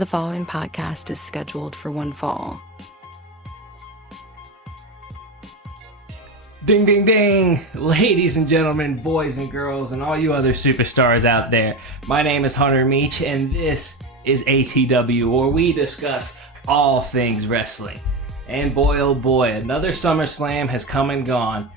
The following podcast is scheduled for one fall. Ding, ding, ding! Ladies and gentlemen, boys and girls, and all you other superstars out there, my name is Hunter Meach, and this is ATW, where we discuss all things wrestling. And boy, oh boy, another Summerslam has come and gone,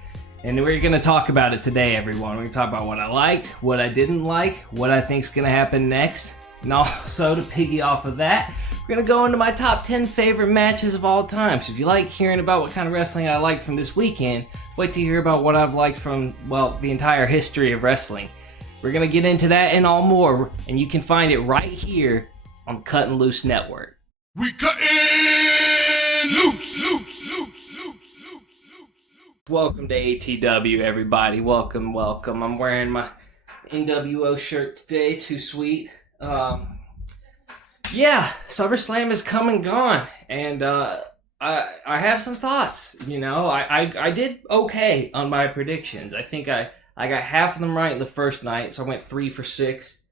and we're going to talk about it today, everyone. We're going to talk about what I liked, what I didn't like, what I think's going to happen next, and also to piggy off of that, we're going to go into my top 10 favorite matches of all time. So if you like hearing about what kind of wrestling I liked from this weekend, wait to hear about what I've liked from, well, the entire history of wrestling. We're going to get into that and all more, and you can find it right here on Cuttin' Loose Network. We cuttin' loose. Welcome to ATW, everybody. Welcome. I'm wearing my NWO shirt today. Too sweet. SummerSlam is come and gone, and I have some thoughts. You know, I did okay on my predictions. I think I got half of them right in the first night, so I went 3 for 6.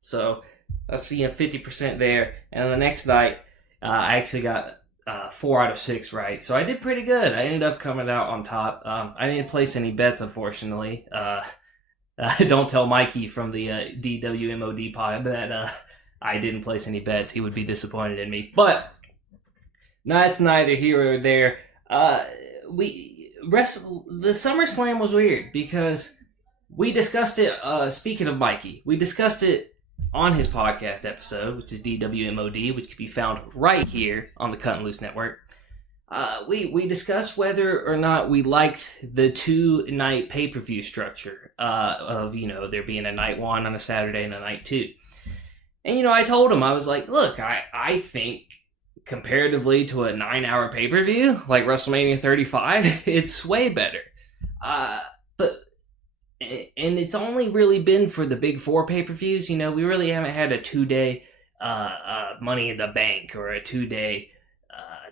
So that's 50% there. And the next night, I actually got 4 out of 6 right. So I did pretty good. I ended up coming out on top. I didn't place any bets, unfortunately. Don't tell Mikey from the DWMOD pod that I didn't place any bets. He would be disappointed in me. But that's neither here or there. The SummerSlam was weird because we discussed it. Speaking of Mikey, we discussed it on his podcast episode, which is DWMOD, which can be found right here on the Cuttin' Loose Network. We discussed whether or not we liked the 2-night pay-per-view structure of, there being a night 1 on a Saturday and a night 2. And, I told him, I was like, look, I think comparatively to a 9-hour pay-per-view like WrestleMania 35, it's way better. And it's only really been for the big 4 pay-per-views. We really haven't had a 2-day Money in the Bank or a 2-day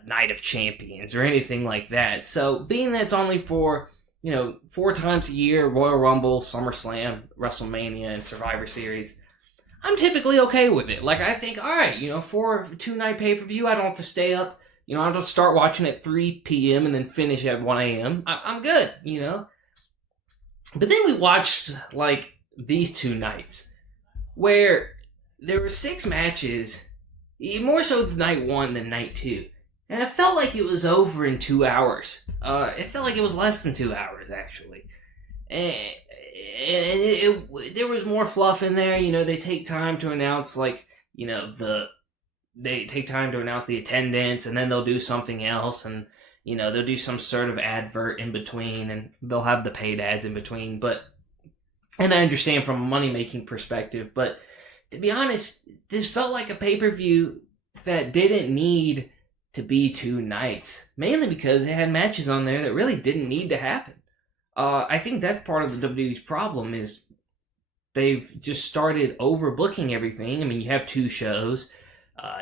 Night of Champions or anything like that. So being that it's only for 4 times a year, Royal Rumble, SummerSlam, WrestleMania, and Survivor Series, I'm typically okay with it. Like, I think, alright, for a 2-night pay-per-view, I don't have to stay up, I don't have to start watching at 3 p.m. and then finish at 1 a.m. I'm good, But then we watched, these 2 nights where there were 6 matches, more so night 1 than night 2. And it felt like it was over in 2 hours. It felt like it was less than 2 hours, actually. And there was more fluff in there. They take time to announce, they take time to announce the attendance, and then they'll do something else, and, they'll do some sort of advert in between, and they'll have the paid ads in between. And I understand from a money-making perspective, but to be honest, this felt like a pay-per-view that didn't need to be 2 nights, mainly because it had matches on there that really didn't need to happen. I think that's part of the WWE's problem is they've just started overbooking everything. I mean, you have 2 shows,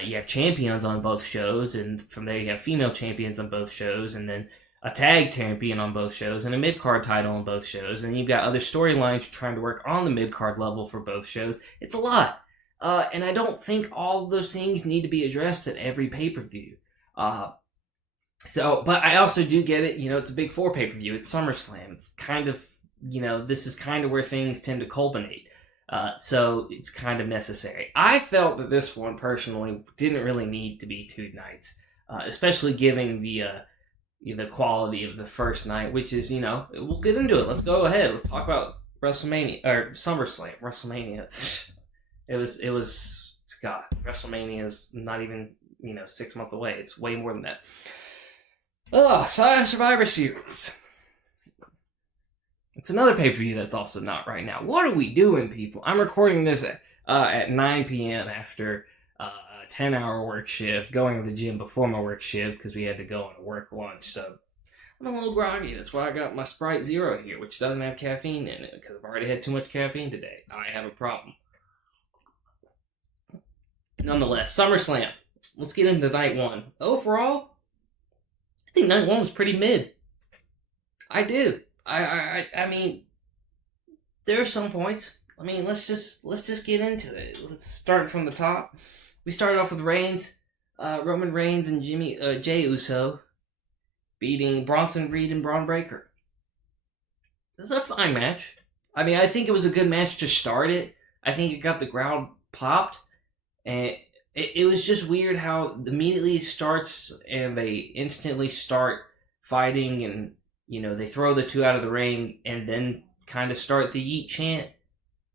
you have champions on both shows, and from there you have female champions on both shows, and then a tag champion on both shows, and a mid-card title on both shows, and you've got other storylines you're trying to work on the mid-card level for both shows. It's a lot. And I don't think all of those things need to be addressed at every pay-per-view. But I also do get it, it's a big 4 pay-per-view, it's SummerSlam, it's kind of, this is kind of where things tend to culminate, so it's kind of necessary. I felt that this one, personally, didn't really need to be 2 nights, especially given the quality of the first night, which is, we'll get into it, let's go ahead, let's talk about WrestleMania, or SummerSlam, WrestleMania. God, WrestleMania is not even 6 months away. It's way more than that. Survivor Series. It's another pay-per-view that's also not right now. What are we doing, people? I'm recording this at 9 p.m. after a 10-hour work shift, going to the gym before my work shift because we had to go on a work lunch. So I'm a little groggy. That's why I got my Sprite Zero here, which doesn't have caffeine in it because I've already had too much caffeine today. I have a problem. Nonetheless, SummerSlam. Let's get into night 1. Overall, I think night 1 was pretty mid. I do. I mean, there are some points. I mean, let's just get into it. Let's start from the top. we started off with Roman Reigns and Jey Uso beating Bronson Reed and Braun Breaker. It was a fine match. I mean, I think it was a good match to start it. I think it got the crowd popped, and it was just weird how immediately it starts and they instantly start fighting, and they throw the two out of the ring and then kind of start the yeet chant.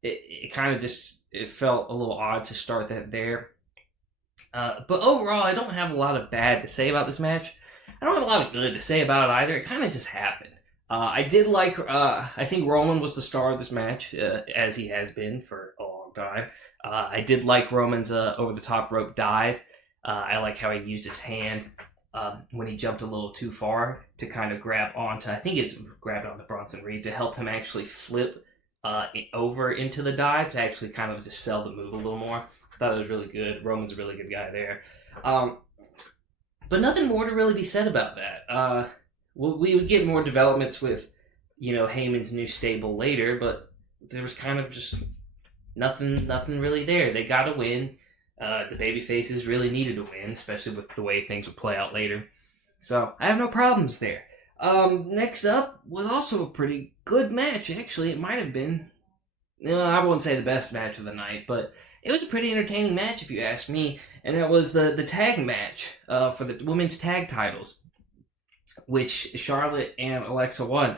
It kind of just it felt a little odd to start that there. But overall, I don't have a lot of bad to say about this match. I don't have a lot of good to say about it either. It kind of just happened. I did like, I think Roman was the star of this match, as he has been for a long time. I did like Roman's over-the-top rope dive. I like how he used his hand when he jumped a little too far to kind of grab onto Bronson Reed to help him actually flip over into the dive to actually kind of just sell the move a little more. I thought it was really good. Roman's a really good guy there. But nothing more to really be said about that. We would get more developments with, Heyman's new stable later, but there was kind of just nothing really there. They got a win. The babyfaces really needed a win, especially with the way things would play out later. So I have no problems there. Next up was also a pretty good match, actually. It might have been, I wouldn't say the best match of the night, but it was a pretty entertaining match if you ask me. And that was the tag match for the women's tag titles, which Charlotte and Alexa won.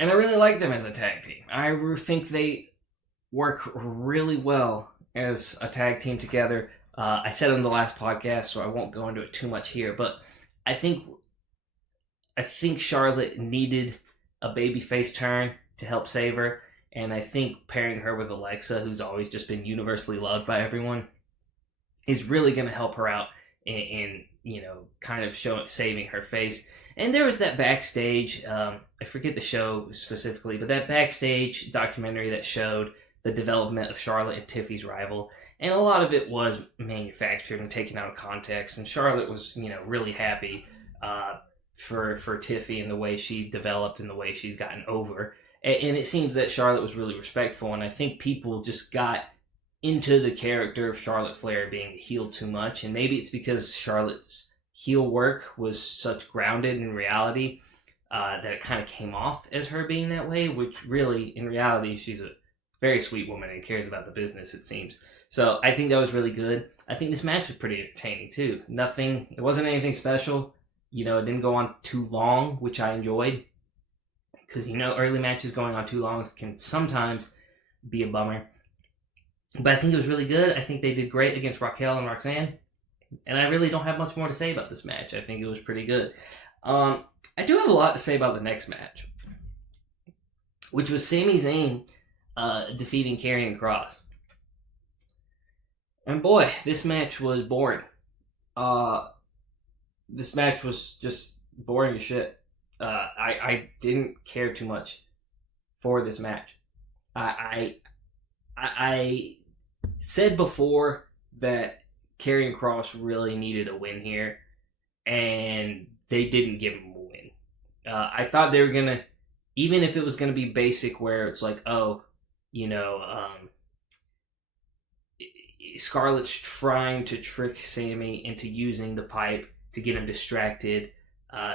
And I really like them as a tag team. I think they work really well as a tag team together. I said it on the last podcast, so I won't go into it too much here, but I think Charlotte needed a babyface turn to help save her, and I think pairing her with Alexa, who's always just been universally loved by everyone, is really going to help her out in kind of saving her face. And there was that backstage, I forget the show specifically, but that backstage documentary that showed the development of Charlotte and Tiffy's rival. And a lot of it was manufactured and taken out of context. And Charlotte was, really happy for Tiffy and the way she developed and the way she's gotten over. And it seems that Charlotte was really respectful. And I think people just got into the character of Charlotte Flair being the heel too much. And maybe it's because Charlotte's heel work was such grounded in reality that it kind of came off as her being that way, which really, in reality, she's a very sweet woman and cares about the business, it seems. So I think that was really good. I think this match was pretty entertaining, too. It wasn't anything special. It didn't go on too long, which I enjoyed. Because, early matches going on too long can sometimes be a bummer. But I think it was really good. I think they did great against Raquel and Roxanne. And I really don't have much more to say about this match. I think it was pretty good. I do have a lot to say about the next match, which was Sami Zayn defeating Karrion Kross. And boy, this match was boring. This match was just boring as shit. I didn't care too much for this match. I said before that Karrion Kross really needed a win here, and they didn't give him a win. I thought they were gonna, even if it was gonna be basic, where it's like, Scarlett's trying to trick Sammy into using the pipe to get him distracted,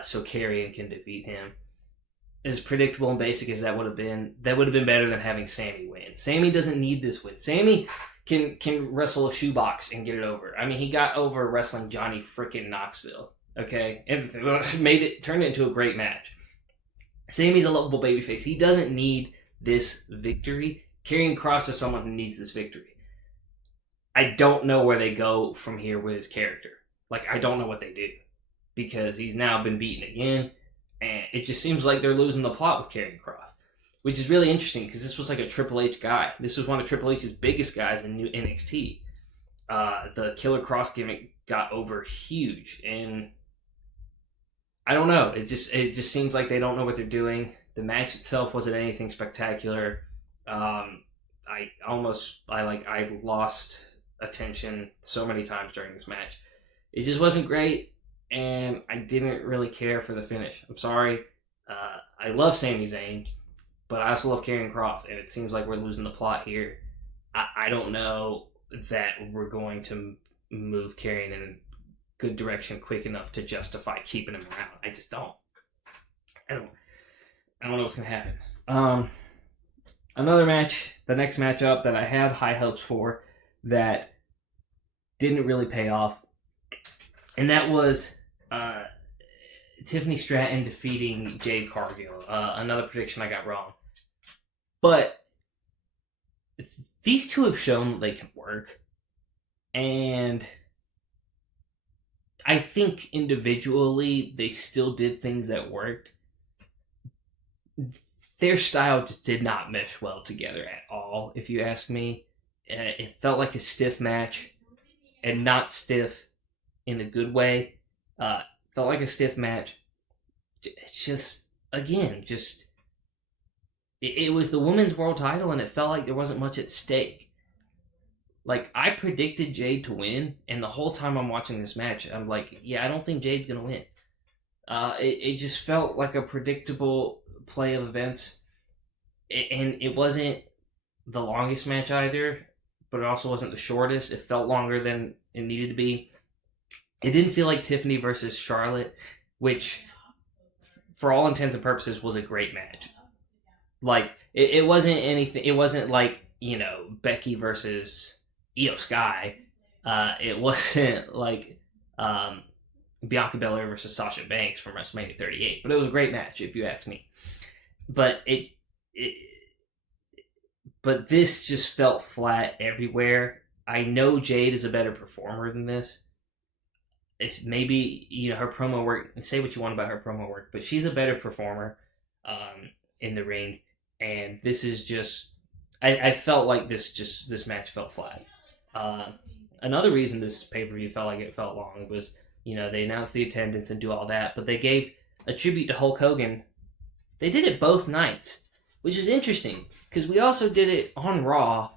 so Karrion can defeat him. As predictable and basic as that would have been better than having Sammy win. Sammy doesn't need this win. Sammy can wrestle a shoebox and get it over. I mean, he got over wrestling Johnny frickin' Knoxville, okay? And turned it into a great match. Sammy's a lovable babyface. He doesn't need this victory. Karrion Kross is someone who needs this victory. I don't know where they go from here with his character. I don't know what they do. Because he's now been beaten again, and it just seems like they're losing the plot with Karrion Kross. Which is really interesting, because this was like a Triple H guy. This was one of Triple H's biggest guys in new NXT. The Killer Kross gimmick got over huge, and I don't know. It just seems like they don't know what they're doing. The match itself wasn't anything spectacular. I lost attention so many times during this match. It just wasn't great, and I didn't really care for the finish. I'm sorry. I love Sami Zayn, but I also love Karrion Kross, and it seems like we're losing the plot here. I don't know. that were going to move Karrion in a good direction quick enough to justify keeping him around. I just don't. I don't know what's going to happen. Another match, the next matchup that I had high hopes for that didn't really pay off, and that was Tiffany Stratton defeating Jade Cargill. Another prediction I got wrong. But these two have shown they can work. And I think individually they still did things that worked. Their style just did not mesh well together at all, if you ask me. It felt like a stiff match, and not stiff in a good way. Felt like a stiff match. Just, again, it was the women's world title, and it felt like there wasn't much at stake. Like, I predicted Jade to win, and the whole time I'm watching this match, I'm like, yeah, I don't think Jade's going to win. It just felt like a predictable play of events, and it wasn't the longest match either, but it also wasn't the shortest. It felt longer than it needed to be. It didn't feel like Tiffany versus Charlotte, which, for all intents and purposes, was a great match. Like, it wasn't anything. It wasn't like, Becky versus Io Sky. It wasn't like Bianca Belair versus Sasha Banks from WrestleMania 38. But it was a great match, if you ask me. But but this just felt flat everywhere. I know Jade is a better performer than this. It's maybe, her promo work, and say what you want about her promo work, but she's a better performer in the ring. And this is just, I felt like this match felt flat. Another reason this pay-per-view felt like it felt long was, they announced the attendance and do all that, but they gave a tribute to Hulk Hogan. They did it both nights, which is interesting, because we also did it on Raw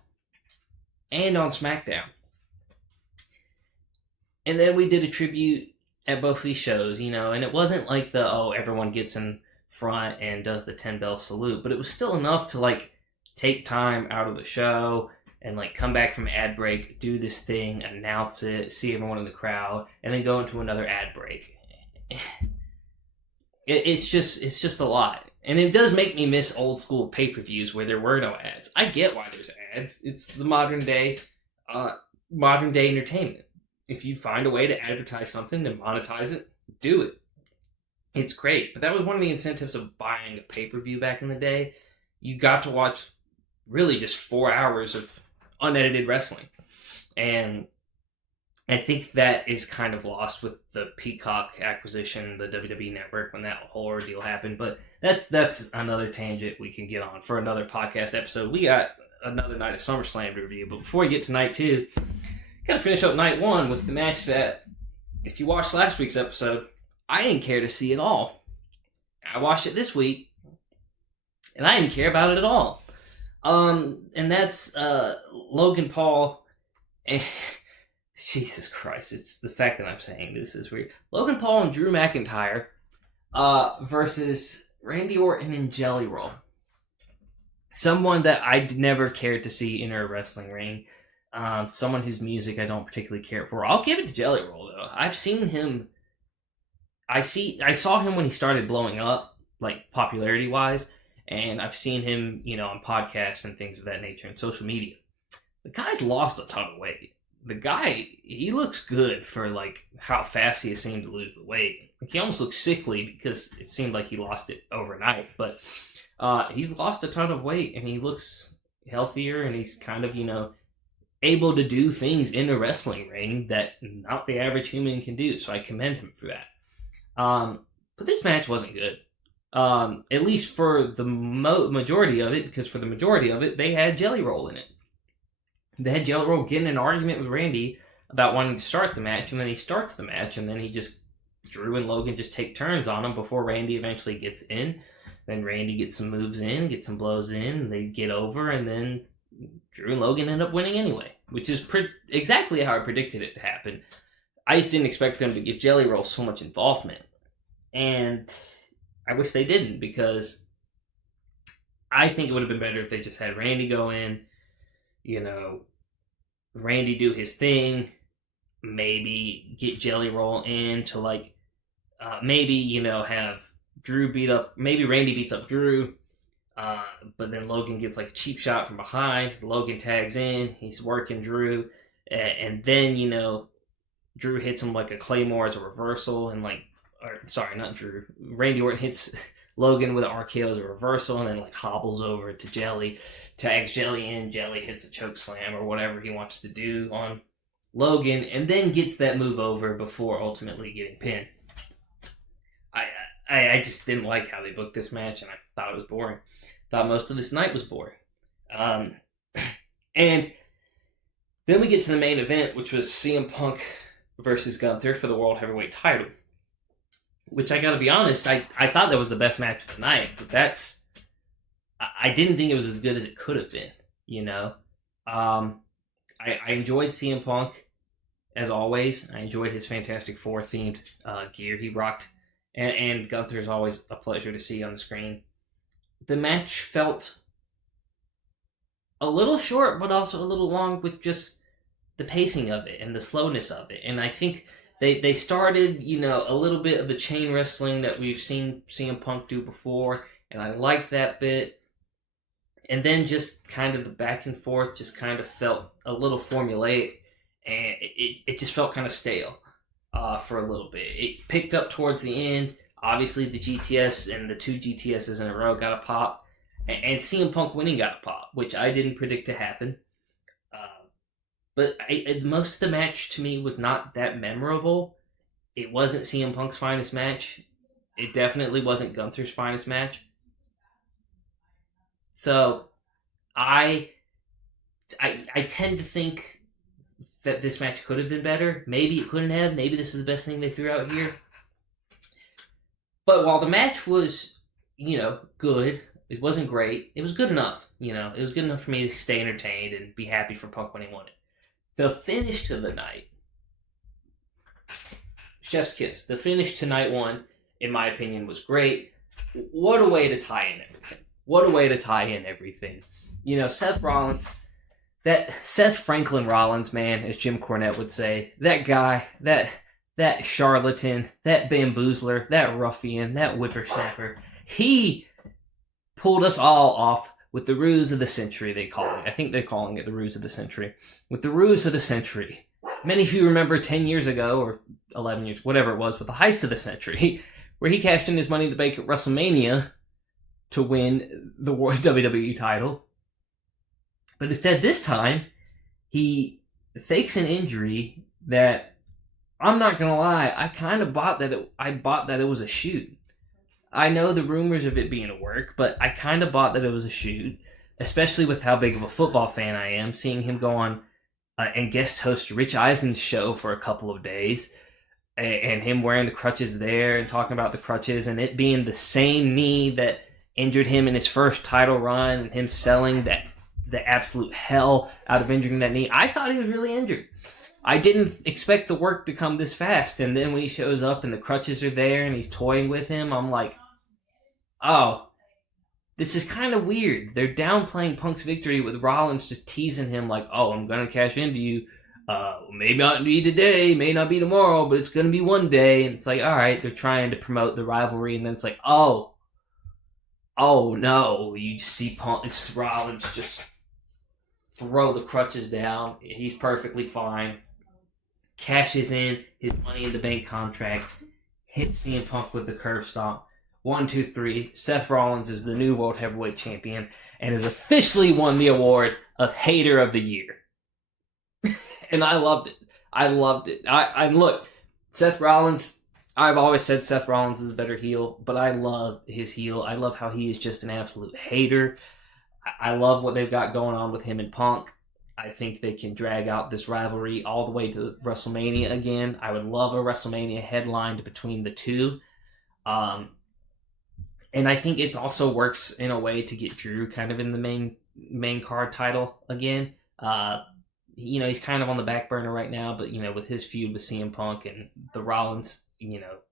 and on SmackDown. And then we did a tribute at both these shows, and it wasn't like everyone gets in front and does the 10-bell salute, but it was still enough to, take time out of the show and, come back from ad break, do this thing, announce it, see everyone in the crowd, and then go into another ad break. It's just a lot. And it does make me miss old school pay-per-views where there were no ads. I get why there's ads. It's the modern day entertainment. If you find a way to advertise something and monetize it, do it. It's great. But that was one of the incentives of buying a pay-per-view back in the day. You got to watch really just 4 hours of unedited wrestling. And I think that is kind of lost with the Peacock acquisition, the WWE Network, when that whole ordeal happened. But that's another tangent we can get on for another podcast episode. We got another night of SummerSlam to review. But before we get to night 2, gotta finish up night 1 with the match that, if you watched last week's episode, I didn't care to see at all. I watched it this week, and I didn't care about it at all. And that's Logan Paul and... Jesus Christ, it's the fact that I'm saying this is weird. Logan Paul and Drew McIntyre versus Randy Orton and Jelly Roll. Someone that I never cared to see in a wrestling ring. Someone whose music I don't particularly care for. I'll give it to Jelly Roll, though. I've seen him... I saw him when he started blowing up, popularity-wise, and I've seen him, on podcasts and things of that nature and social media. The guy's lost a ton of weight. The guy, he looks good for, how fast he has seemed to lose the weight. He almost looks sickly because it seemed like he lost it overnight, but he's lost a ton of weight, and he looks healthier, and he's kind of, able to do things in a wrestling ring that not the average human can do, so I commend him for that. But this match wasn't good. At least for the majority of it, because for the majority of it, they had Jelly Roll in it. They had Jelly Roll get in an argument with Randy about wanting to start the match, and then he starts the match, and then Drew and Logan just take turns on him before Randy eventually gets in. Then Randy gets some moves in, gets some blows in, and they get over, and then Drew and Logan end up winning anyway, which is exactly how I predicted it to happen. I just didn't expect them to give Jelly Roll so much involvement. And I wish they didn't, because I think it would have been better if they just had Randy go in, Randy do his thing, maybe get Jelly Roll in to like, maybe, have Drew beat up, maybe Randy beats up Drew, but then Logan gets like a cheap shot from behind. Logan tags in, he's working Drew, and then, Drew hits him like a Claymore as a reversal, and not Drew. Randy Orton hits Logan with an RKO as a reversal, and then like hobbles over to Jelly, tags Jelly in. Jelly hits a choke slam or whatever he wants to do on Logan, and then gets that move over before ultimately getting pinned. I just didn't like how they booked this match, and I thought it was boring. Thought most of this night was boring. And then we get to the main event, which was CM Punk versus Gunther for the World Heavyweight title. Which, I gotta be honest, I thought that was the best match of the night, but I didn't think it was as good as it could have been, I enjoyed CM Punk, as always. I enjoyed his Fantastic Four themed gear he rocked. And Gunther is always a pleasure to see on the screen. The match felt a little short, but also a little long with just the pacing of it and the slowness of it. And I think they started, a little bit of the chain wrestling that we've seen CM Punk do before, and I liked that bit. And then just kind of the back and forth just kind of felt a little formulaic, and it just felt kind of stale. For a little bit. It picked up towards the end. Obviously, the GTS and the 2 GTSs in a row got a pop. And CM Punk winning got a pop, which I didn't predict to happen. But most of the match, to me, was not that memorable. It wasn't CM Punk's finest match. It definitely wasn't Gunther's finest match. So, I tend to think that this match could have been better. Maybe it couldn't have. Maybe this is the best thing they threw out here. But while the match was, good, it wasn't great. It was good enough. It was good enough for me to stay entertained and be happy for Punk when he won it. The finish to the night, chef's kiss. The finish to night one, in my opinion, was great. What a way to tie in everything. What a way to tie in everything. Seth Rollins. That Seth Franklin Rollins, man, as Jim Cornette would say, that guy, that charlatan, that bamboozler, that ruffian, that whippersnapper, he pulled us all off with the ruse of the century, they call it. I think they're calling it the ruse of the century. With the ruse of the century. Many of you remember 10 years ago, or 11 years, whatever it was, with the heist of the century, where he cashed in his Money in the Bank at WrestleMania to win the WWE title. But instead, this time, he fakes an injury that, I'm not gonna lie, I kind of bought that it was a shoot. I know the rumors of it being a work, but I kind of bought that it was a shoot, especially with how big of a football fan I am, seeing him go on and guest host Rich Eisen's show for a couple of days, and him wearing the crutches there and talking about the crutches, and it being the same knee that injured him in his first title run, and him selling the absolute hell out of injuring that knee. I thought he was really injured. I didn't expect the work to come this fast, and then when he shows up and the crutches are there and he's toying with him, I'm like, oh, this is kind of weird. They're downplaying Punk's victory with Rollins just teasing him like, oh, I'm going to cash into you. Maybe not be today, may not be tomorrow, but it's going to be one day. And it's like, all right, they're trying to promote the rivalry, and then it's like, oh no, you see it's Rollins just throw the crutches down. He's perfectly fine. Cashes in his Money in the Bank contract. Hits CM Punk with the curve stomp. 1, 2, 3. Seth Rollins is the new World Heavyweight Champion and has officially won the award of Hater of the Year. And I loved it. I look, Seth Rollins, I've always said Seth Rollins is a better heel, but I love his heel. I love how he is just an absolute hater. I love what they've got going on with him and Punk. I think they can drag out this rivalry all the way to WrestleMania again. I would love a WrestleMania headlined between the two. And I think it also works in a way to get Drew kind of in the main card title again. He's kind of on the back burner right now, but, with his feud with CM Punk and the Rollins,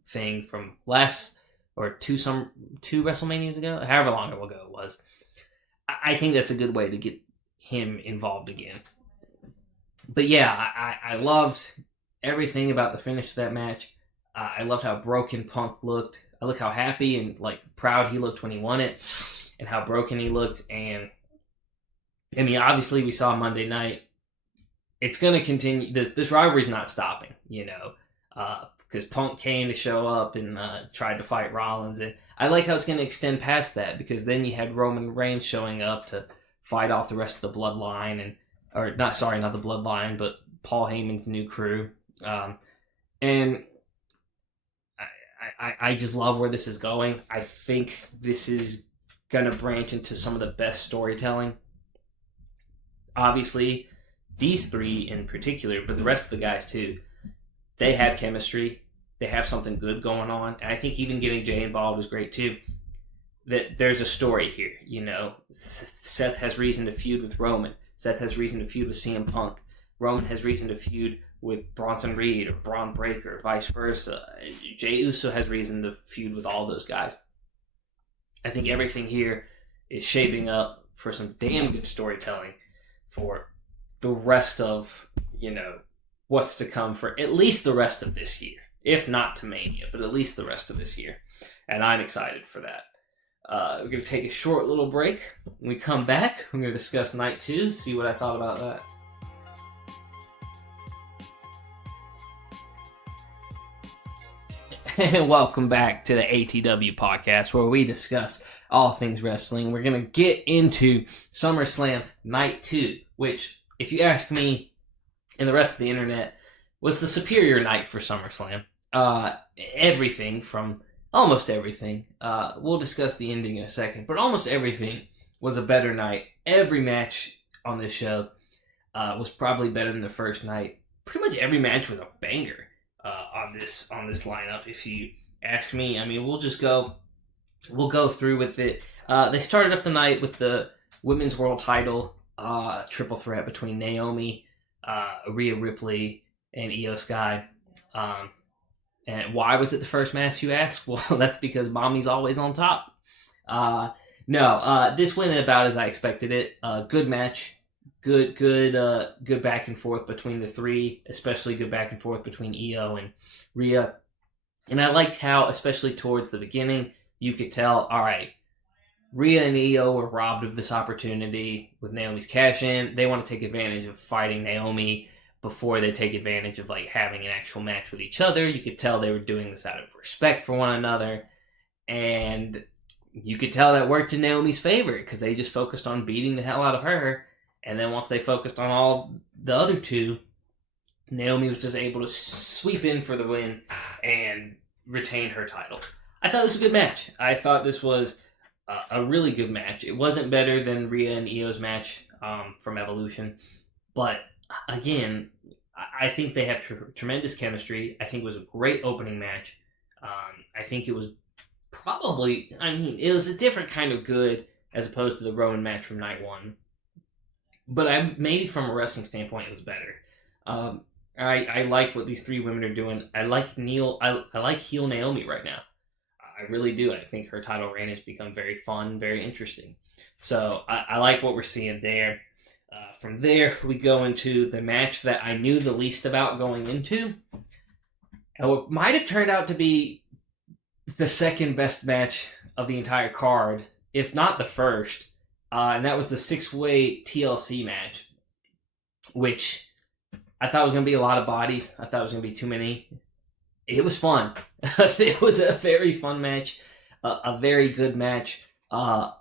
thing from two WrestleManias ago, however long ago it was. I think that's a good way to get him involved again. But yeah, I loved everything about the finish of that match. I loved how broken Punk looked. I looked how happy and like proud he looked when he won it, and how broken he looked. And I mean, obviously, we saw Monday night. It's going to continue. This rivalry's not stopping, because Punk came to show up and tried to fight Rollins. And I like how it's going to extend past that, because then you had Roman Reigns showing up to fight off the rest of the Bloodline, not the Bloodline, but Paul Heyman's new crew. And I just love where this is going. I think this is going to branch into some of the best storytelling. Obviously, these three in particular, but the rest of the guys too, they have chemistry. They have something good going on. And I think even getting Jay involved is great too. That there's a story here, Seth has reason to feud with Roman. Seth has reason to feud with CM Punk. Roman has reason to feud with Bronson Reed or Braun Breaker, vice versa. Jey Uso has reason to feud with all those guys. I think everything here is shaping up for some damn good storytelling for the rest of, what's to come for at least the rest of this year. If not to Mania, but at least the rest of this year. And I'm excited for that. We're going to take a short little break. When we come back, we're going to discuss Night 2, see what I thought about that. And welcome back to the ATW podcast, where we discuss all things wrestling. We're going to get into Summerslam Night 2, which, if you ask me and the rest of the internet, was the superior night for SummerSlam. Almost everything. We'll discuss the ending in a second, but almost everything was a better night. Every match on this show was probably better than the first night. Pretty much every match was a banger on this lineup, if you ask me. I mean, we'll go through with it. They started off the night with the Women's World Title triple threat between Naomi, Rhea Ripley, and Io Sky. And why was it the first match, you ask? Well, that's because Mommy's always on top. This went about as I expected it. Good match. Good back and forth between the three, especially good back and forth between Io and Rhea. And I liked how, especially towards the beginning, you could tell, all right, Rhea and Io were robbed of this opportunity with Naomi's cash in. They want to take advantage of fighting Naomi before they take advantage of having an actual match with each other. You could tell they were doing this out of respect for one another, and you could tell that worked in Naomi's favor because they just focused on beating the hell out of her, and then once they focused on all the other two, Naomi was just able to sweep in for the win and retain her title. I thought it was a good match. I thought this was a really good match. It wasn't better than Rhea and Io's match from Evolution, but again, I think they have tremendous chemistry. I think it was a great opening match. I think it was it was a different kind of good as opposed to the Rowan match from night one. But maybe from a wrestling standpoint, it was better. I like what these three women are doing. I like heel Naomi right now. I really do. I think her title reign has become very fun, very interesting. So I like what we're seeing there. From there, we go into the match that I knew the least about going into. And what might have turned out to be the second best match of the entire card, if not the first. And that was the 6-way TLC match, which I thought was going to be a lot of bodies. I thought it was going to be too many. It was fun. It was a very fun match, a very good match. I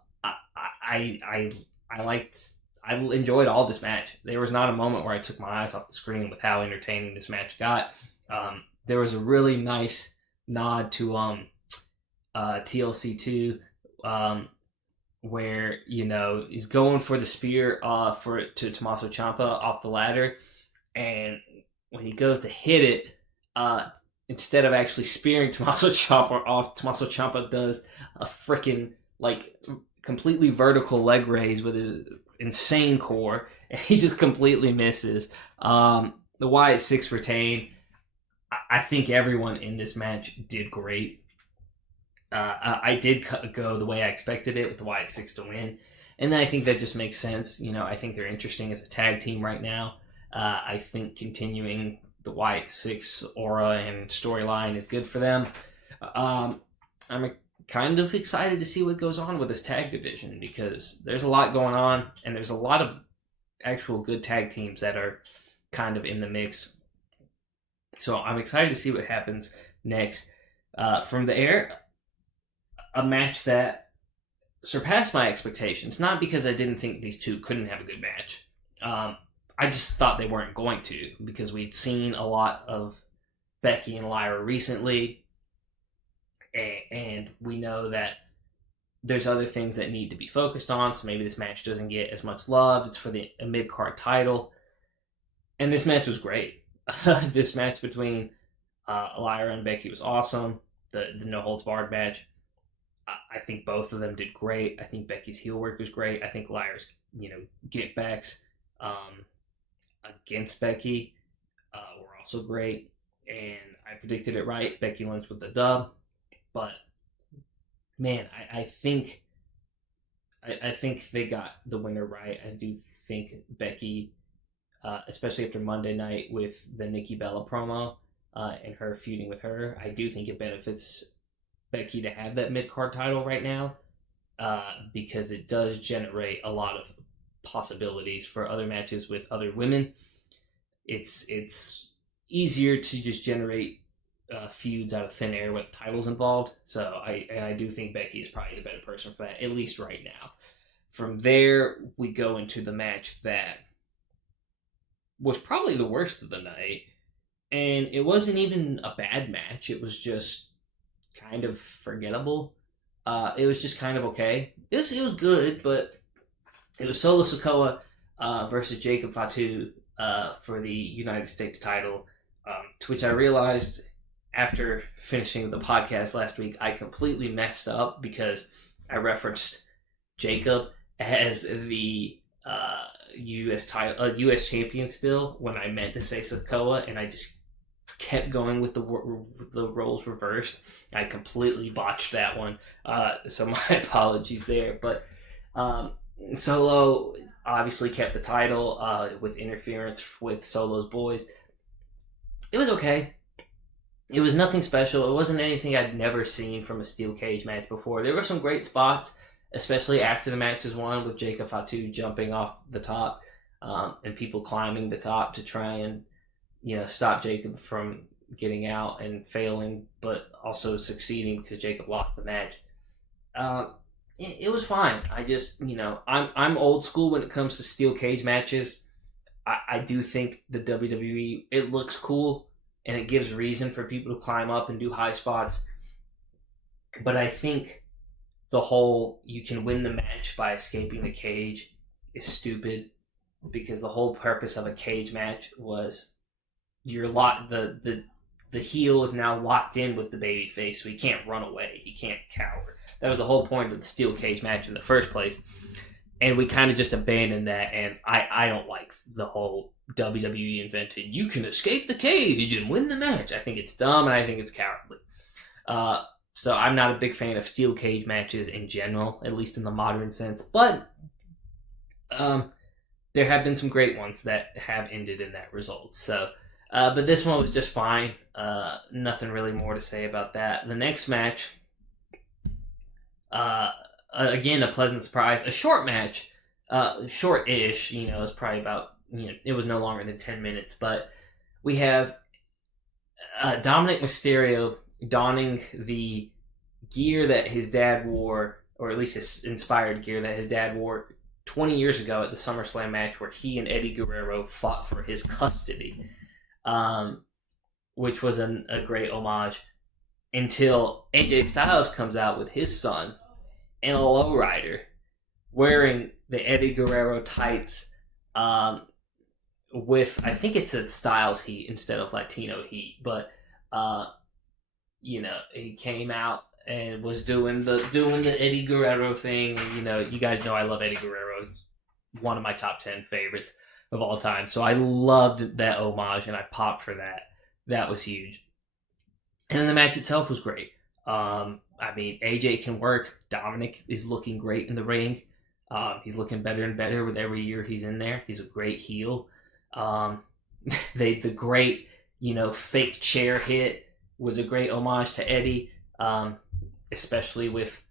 enjoyed all this match. There was not a moment where I took my eyes off the screen with how entertaining this match got. There was a really nice nod to TLC 2, where he's going for the spear to Tommaso Ciampa off the ladder, and when he goes to hit it, instead of actually spearing Tommaso Ciampa off, Tommaso Ciampa does a freaking completely vertical leg raise with his insane core, and he just completely misses. The Wyatt Six retain. I think everyone in this match did great. I did go the way I expected it with the Wyatt Six to win, and I think that just makes sense. I think they're interesting as a tag team right now. I think continuing the White Six aura and storyline is good for them. I'm kind of excited to see what goes on with this tag division because there's a lot going on and there's a lot of actual good tag teams that are kind of in the mix. So I'm excited to see what happens next. From the air, a match that surpassed my expectations, not because I didn't think these two couldn't have a good match. I just thought they weren't going to because we'd seen a lot of Becky and Lyra recently, and we know that there's other things that need to be focused on, so maybe this match doesn't get as much love. It's for the mid-card title, and this match was great. This match between Lyra and Becky was awesome. The no-holds-barred match, I think both of them did great. I think Becky's heel work was great. I think Lyra's, get-backs against Becky were also great, and I predicted it right. Becky Lynch with the dub, but man, I think they got the winner right. I do think Becky, especially after Monday night with the Nikki Bella promo and her feuding with her, I do think it benefits Becky to have that mid-card title right now because it does generate a lot of possibilities for other matches with other women. It's easier to just generate feuds out of thin air with titles involved. So I do think Becky is probably the better person for that, at least right now. From there, we go into the match that was probably the worst of the night. And it wasn't even a bad match. It was just kind of forgettable. It was just kind of okay. It was good, but it was Solo Sikoa versus Jacob Fatu for the United States title, to which I realized after finishing the podcast last week, I completely messed up because I referenced Jacob as the U.S. title, U.S. champion still when I meant to say Sikoa, and I just kept going with the roles reversed. I completely botched that one, so my apologies there. But Solo obviously kept the title with interference with Solo's boys. It was okay. It was nothing special. It wasn't anything I'd never seen from a steel cage match before. There were some great spots, especially after the match was won, with Jacob Fatu jumping off the top and people climbing the top to try and stop Jacob from getting out and failing, but also succeeding because Jacob lost the match. It was fine. I just, I'm old school when it comes to steel cage matches. I do think the WWE, it looks cool and it gives reason for people to climb up and do high spots. But I think the whole you can win the match by escaping the cage is stupid because the whole purpose of a cage match was you're locked. The heel is now locked in with the babyface, so he can't run away. He can't cower. That was the whole point of the steel cage match in the first place. And we kind of just abandoned that, and I don't like the whole WWE invented, you can escape the cage and win the match. I think it's dumb, and I think it's cowardly. So I'm not a big fan of steel cage matches in general, at least in the modern sense. But there have been some great ones that have ended in that result. So, but this one was just fine. Nothing really more to say about that. The next match, again, a pleasant surprise. A short match, short-ish. It's probably about, it was no longer than 10 minutes. But we have Dominic Mysterio donning the gear that his dad wore, or at least his inspired gear that his dad wore 20 years ago at the Summerslam match where he and Eddie Guerrero fought for his custody, which was a great homage until AJ Styles comes out with his son and a lowrider wearing the Eddie Guerrero tights with, I think it's a Styles heat instead of Latino heat, but he came out and was doing the Eddie Guerrero thing. You guys know I love Eddie Guerrero. He's one of my top 10 favorites of all time. So I loved that homage and I popped for that. That was huge. And then the match itself was great. AJ can work. Dominic is looking great in the ring. He's looking better and better with every year he's in there. He's a great heel. The great, fake chair hit was a great homage to Eddie, especially with,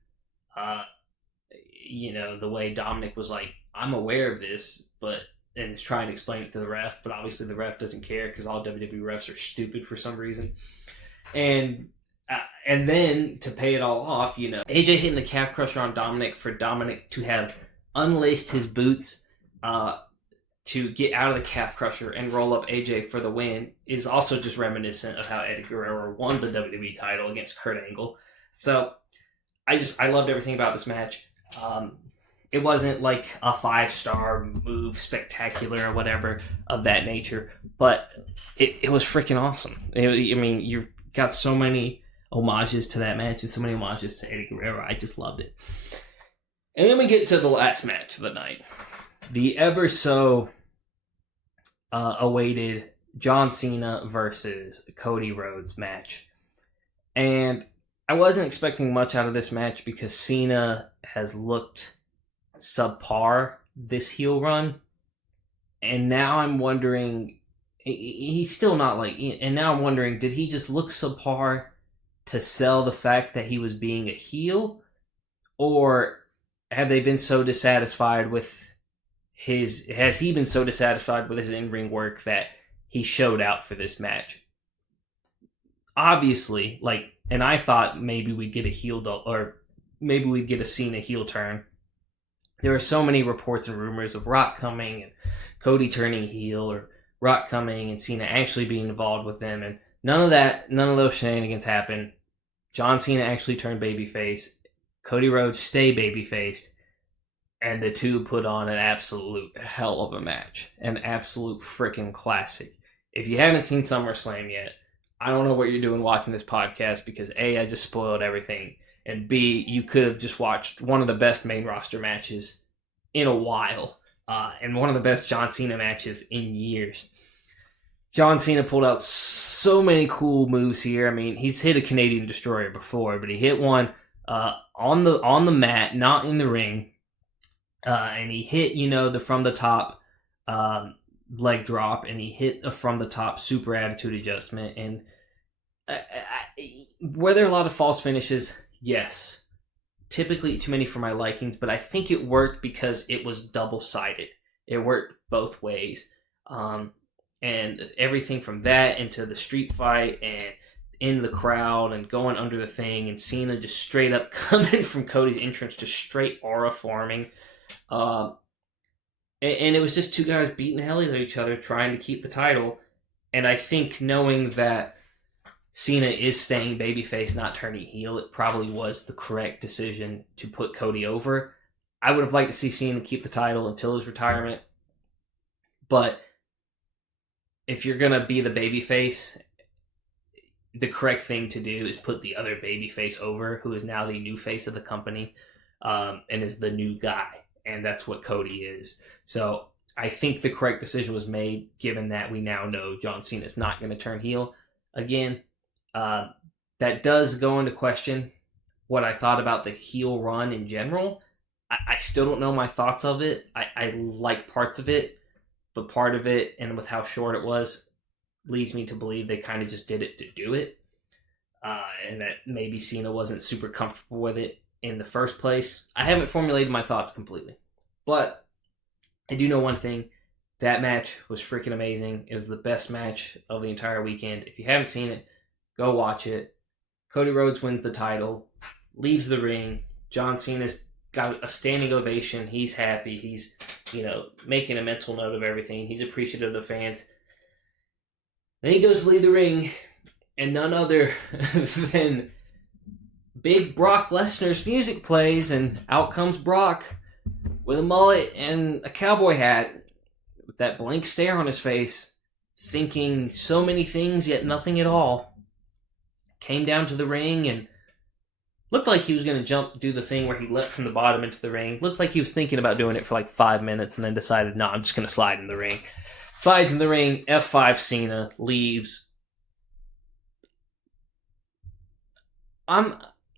the way Dominic was like, I'm aware of this, and is trying to explain it to the ref, but obviously the ref doesn't care because all WWE refs are stupid for some reason. And then to pay it all off, AJ hitting the calf crusher on Dominic for Dominic to have unlaced his boots to get out of the calf crusher and roll up AJ for the win is also just reminiscent of how Eddie Guerrero won the WWE title against Kurt Angle. So I loved everything about this match. It wasn't like a 5-star move, spectacular or whatever of that nature, but it was freaking awesome. You've got so many homages to that match and so many homages to Eddie Guerrero. I just loved it. And then we get to the last match of the night. The ever so awaited John Cena versus Cody Rhodes match. And I wasn't expecting much out of this match because Cena has looked subpar this heel run. And now I'm wondering, he's still not and now I'm wondering, did he just look subpar to sell the fact that he was being a heel? Or have they been so dissatisfied with has he been so dissatisfied with his in-ring work that he showed out for this match? Obviously, and I thought maybe we'd get or maybe we'd get a Cena heel turn. There were so many reports and rumors of Rock coming and Cody turning heel, or Rock coming and Cena actually being involved with them, and none of those shenanigans happened. John Cena actually turned babyface. Cody Rhodes stay babyfaced, and the two put on an absolute hell of a match. An absolute freaking classic. If you haven't seen SummerSlam yet, I don't know what you're doing watching this podcast, because A, I just spoiled everything, and B, you could have just watched one of the best main roster matches in a while, and one of the best John Cena matches in years. John Cena pulled out so many cool moves here. He's hit a Canadian Destroyer before, but he hit one on the mat, not in the ring, and he hit the from the top leg drop, and he hit a from the top super attitude adjustment. And were there a lot of false finishes? Yes. Typically too many for my likings, but I think it worked because it was double-sided. It worked both ways. And everything from that into the street fight and in the crowd and going under the thing, and Cena just straight up coming from Cody's entrance to straight aura forming. And it was just two guys beating the hell out of each other trying to keep the title. And I think knowing that Cena is staying babyface, not turning heel, it probably was the correct decision to put Cody over. I would have liked to see Cena keep the title until his retirement. But if you're going to be the babyface, the correct thing to do is put the other babyface over, who is now the new face of the company, and is the new guy. And that's what Cody is. So I think the correct decision was made, given that we now know John Cena is not going to turn heel again. That does go into question what I thought about the heel run in general. I still don't know my thoughts of it. I like parts of it, but part of it, and with how short it was, leads me to believe they kind of just did it to do it. And that maybe Cena wasn't super comfortable with it in the first place. I haven't formulated my thoughts completely. But I do know one thing. That match was freaking amazing. It was the best match of the entire weekend. If you haven't seen it, go watch it. Cody Rhodes wins the title, leaves the ring. John Cena's got a standing ovation. He's happy. He's, making a mental note of everything. He's appreciative of the fans. Then he goes to leave the ring, and none other than big Brock Lesnar's music plays, and out comes Brock with a mullet and a cowboy hat with that blank stare on his face, thinking so many things yet nothing at all. Came down to the ring and looked like he was going to do the thing where he leapt from the bottom into the ring. Looked like he was thinking about doing it for like 5 minutes and then decided, no, I'm just going to slide in the ring. Slides in the ring, F5 Cena, leaves.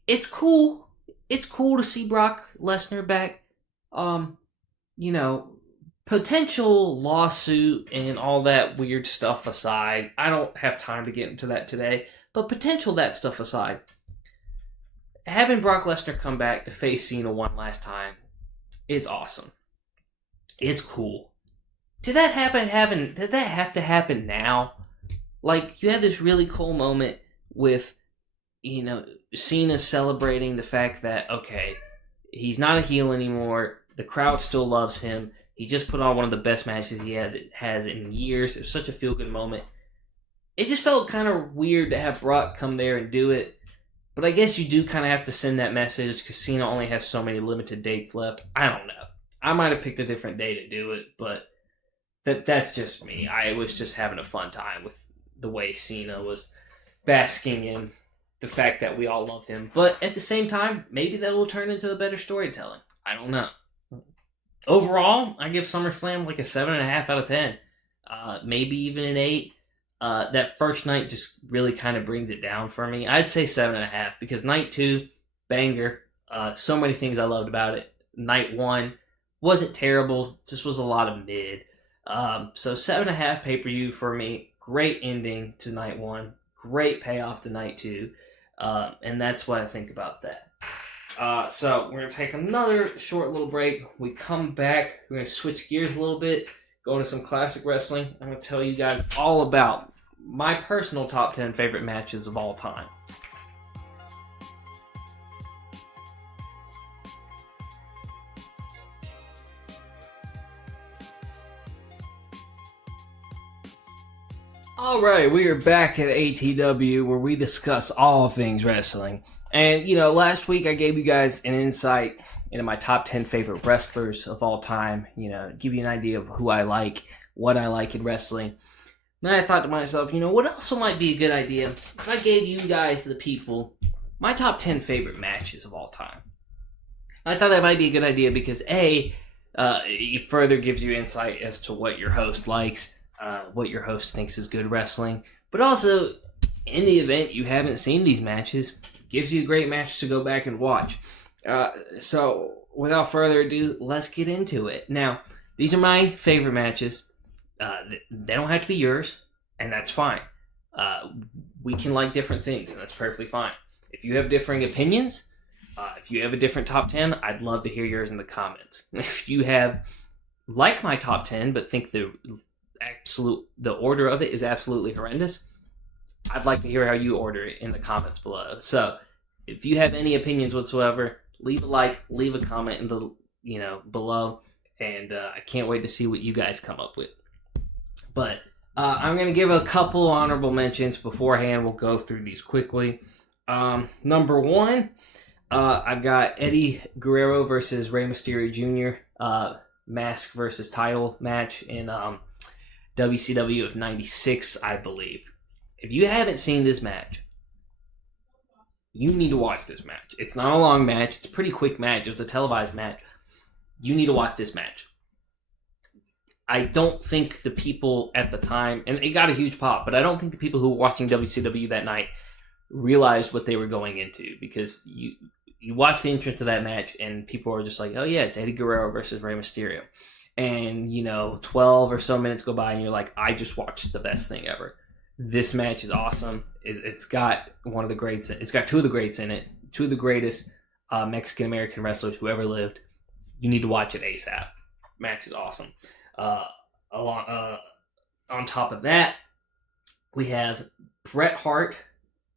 It's cool. It's cool to see Brock Lesnar back. potential lawsuit and all that weird stuff aside, I don't have time to get into that today, but potential that stuff aside, having Brock Lesnar come back to face Cena one last time, it's awesome. It's cool. Did that have to happen now? Like, you had this really cool moment with, Cena celebrating the fact that, okay, he's not a heel anymore. The crowd still loves him. He just put on one of the best matches he has in years. It was such a feel-good moment. It just felt kind of weird to have Brock come there and do it. But I guess you do kind of have to send that message because Cena only has so many limited dates left. I don't know. I might have picked a different day to do it, but that's just me. I was just having a fun time with the way Cena was basking in the fact that we all love him. But at the same time, maybe that will turn into a better storytelling. I don't know. Overall, I give SummerSlam like a 7.5 out of 10. Maybe even an 8. That first night just really kind of brings it down for me. I'd say 7.5 because night 2, banger. So many things I loved about it. Night 1 wasn't terrible, just was a lot of mid. So 7.5 pay-per-view for me. Great ending to night 1. Great payoff to night 2. And that's what I think about that. So we're going to take another short little break. We come back. We're going to switch gears a little bit. Go into some classic wrestling. I'm going to tell you guys all about my personal top 10 favorite matches of all time. Alright, we are back at ATW where we discuss all things wrestling. And, last week I gave you guys an insight into my top 10 favorite wrestlers of all time. Give you an idea of who I like, what I like in wrestling. Then I thought to myself, what also might be a good idea if I gave you guys, the people, my top 10 favorite matches of all time. I thought that might be a good idea because, A, it further gives you insight as to what your host likes, what your host thinks is good wrestling. But also, in the event you haven't seen these matches, gives you a great match to go back and watch. So, without further ado, let's get into it. Now, these are my favorite matches. They don't have to be yours, and that's fine. We can like different things, and that's perfectly fine. If you have differing opinions, if you have a different top 10, I'd love to hear yours in the comments. If you have like my top 10, but think the order of it is absolutely horrendous, I'd like to hear how you order it in the comments below. So, if you have any opinions whatsoever, leave a like, leave a comment in the below, and I can't wait to see what you guys come up with. But I'm going to give a couple honorable mentions beforehand. We'll go through these quickly. Number 1, I've got Eddie Guerrero versus Rey Mysterio Jr. Mask versus title match in WCW of 96, I believe. If you haven't seen this match, you need to watch this match. It's not a long match. It's a pretty quick match. It was a televised match. You need to watch this match. I don't think the people at the time, and it got a huge pop, but I don't think the people who were watching WCW that night realized what they were going into, because you watch the entrance of that match and people are just like, oh yeah, it's Eddie Guerrero versus Rey Mysterio. And, 12 or so minutes go by and you're like, I just watched the best thing ever. This match is awesome. It's got one of the greats. It's got two of the greats in it. Two of the greatest Mexican-American wrestlers who ever lived. You need to watch it ASAP. Match is awesome. On top of that, we have Bret Hart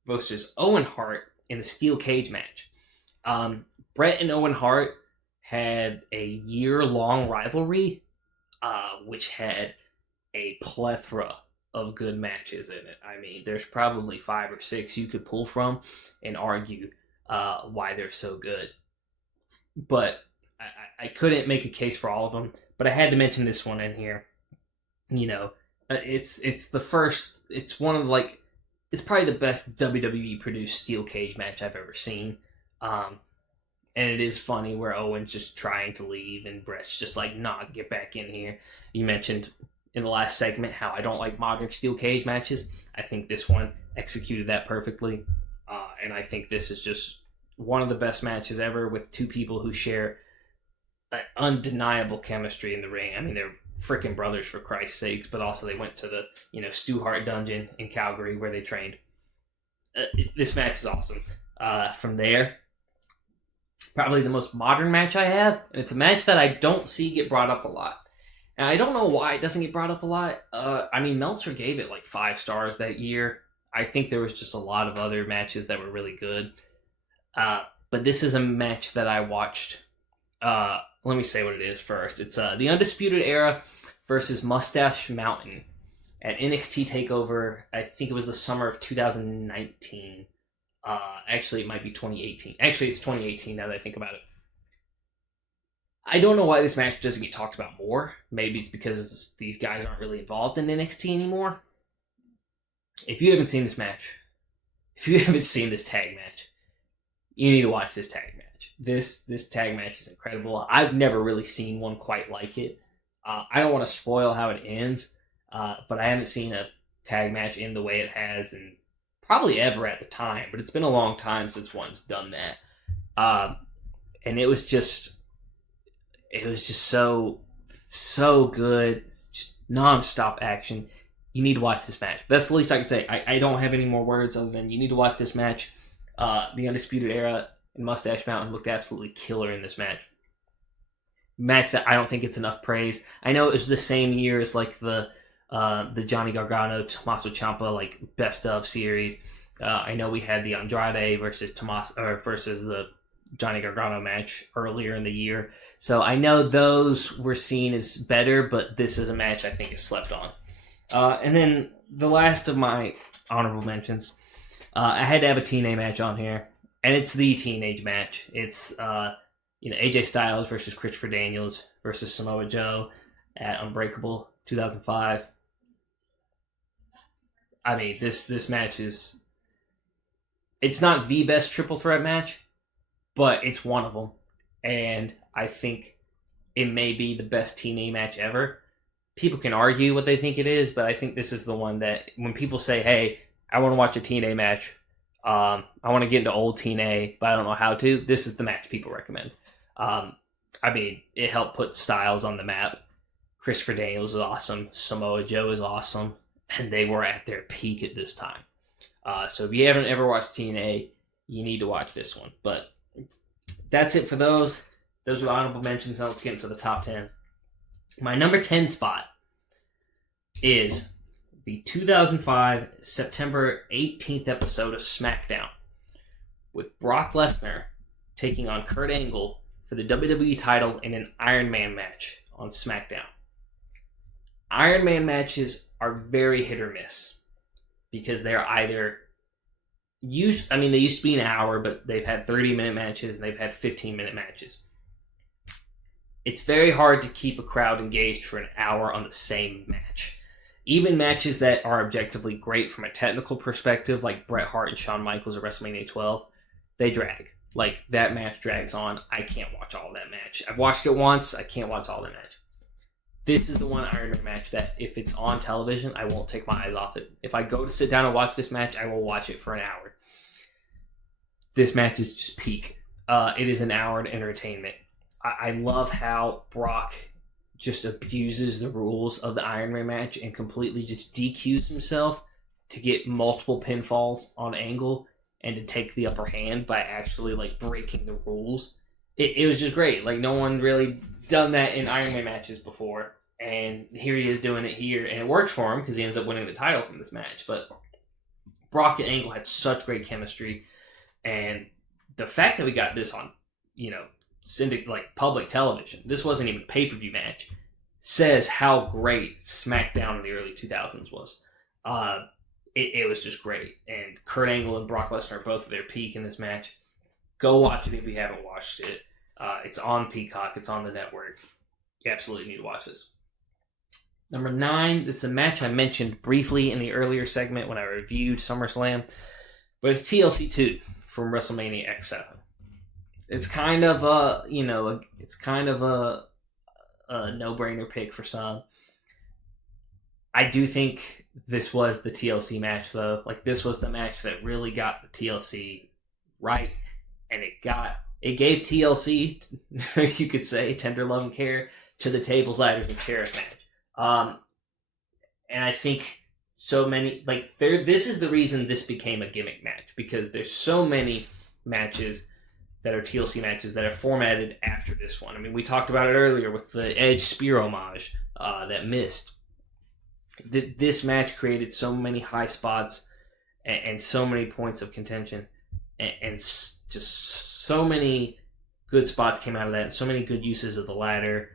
versus Owen Hart in the steel cage match. Bret and Owen Hart had a year-long rivalry, which had a plethora of good matches in it. I mean, there's probably 5 or 6 you could pull from and argue why they're so good. But I couldn't make a case for all of them, but I had to mention this one in here. It's the first, it's one of it's probably the best WWE produced steel cage match I've ever seen. And it is funny where Owen's just trying to leave and Bret's just like, nah, get back in here. You mentioned in the last segment how I don't like modern steel cage matches. I think this one executed that perfectly. And I think this is just one of the best matches ever with two people who share undeniable chemistry in the ring. I mean, they're freaking brothers for Christ's sakes, but also they went to the Stu Hart dungeon in Calgary where they trained. This match is awesome. From there, probably the most modern match I have, and it's a match that I don't see get brought up a lot. And I don't know why it doesn't get brought up a lot. I mean, Meltzer gave it like 5 stars that year. I think there was just a lot of other matches that were really good. But this is a match that I watched. Let me say what it is first. It's the Undisputed Era versus Mustache Mountain at NXT TakeOver. I think it was the summer of 2019. Actually, it might be 2018. Actually, it's 2018 now that I think about it. I don't know why this match doesn't get talked about more. Maybe it's because these guys aren't really involved in NXT anymore. If you haven't seen this match, if you haven't seen this tag match, you need to watch this tag match. This tag match is incredible. I've never really seen one quite like it. I don't want to spoil how it ends, but I haven't seen a tag match end the way it has, and probably ever at the time. But it's been a long time since one's done that, and it was just so good. Just non-stop action. You need to watch this match. That's the least I can say. I don't have any more words other than you need to watch this match. The Undisputed Era and Mustache Mountain looked absolutely killer in this match. Match that I don't think it's enough praise. I know it was the same year as like the Johnny Gargano Tommaso Ciampa like best of series. I know we had the Andrade versus the Johnny Gargano match earlier in the year. So I know those were seen as better, but this is a match I think is slept on. And then the last of my honorable mentions, I had to have a TNA match on here, and it's the teenage match. It's AJ Styles versus Christopher Daniels versus Samoa Joe at Unbreakable 2005. I mean, this match is... It's not the best triple threat match, but it's one of them. And I think it may be the best TNA match ever. People can argue what they think it is, but I think this is the one that when people say, hey, I want to watch a TNA match, I want to get into old TNA, but I don't know how to, this is the match people recommend. I mean, it helped put Styles on the map. Christopher Daniels is awesome. Samoa Joe is awesome. And they were at their peak at this time. So if you haven't ever watched TNA, you need to watch this one. But that's it for those. Those were the honorable mentions. Now let's get into the top 10. My number 10 spot is the 2005 September 18th episode of SmackDown with Brock Lesnar taking on Kurt Angle for the WWE title in an Iron Man match on SmackDown. Iron Man matches are very hit or miss because they're either they used to be an hour, but they've had 30-minute matches and they've had 15-minute matches. It's very hard to keep a crowd engaged for an hour on the same match. Even matches that are objectively great from a technical perspective, like Bret Hart and Shawn Michaels at WrestleMania 12, they drag. Like, that match drags on. I can't watch all that match. I've watched it once. I can't watch all that match. This is the one Iron Man match that, if it's on television, I won't take my eyes off it. If I go to sit down and watch this match, I will watch it for an hour. This match is just peak. It is an hour of entertainment. I love how Brock just abuses the rules of the Iron Man match and completely just DQs himself to get multiple pinfalls on Angle and to take the upper hand by actually like breaking the rules. It was just great. Like, no one really done that in Iron Man matches before, and here he is doing it here, and it works for him because he ends up winning the title from this match. But Brock and Angle had such great chemistry, and the fact that we got this on, public television, this wasn't even a pay-per-view match, says how great SmackDown in the early 2000s was. It was just great, and Kurt Angle and Brock Lesnar are both at their peak in this match. Go watch it if you haven't watched it. It's on Peacock. It's on the network. You absolutely need to watch this. Number 9, this is a match I mentioned briefly in the earlier segment when I reviewed SummerSlam, but it's TLC 2 from WrestleMania X7. It's kind of a no-brainer pick for some. I do think this was the TLC match, though. Like, this was the match that really got the TLC right, and it got It gave TLC, you could say, tender love and care to the tables, ladders, and chairs match. And I think so many, this is the reason this became a gimmick match, because there's so many matches that are TLC matches that are formatted after this one. I mean, we talked about it earlier with the Edge Spear homage that missed. This match created so many high spots and so many points of contention, and just so many good spots came out of that, and so many good uses of the ladder,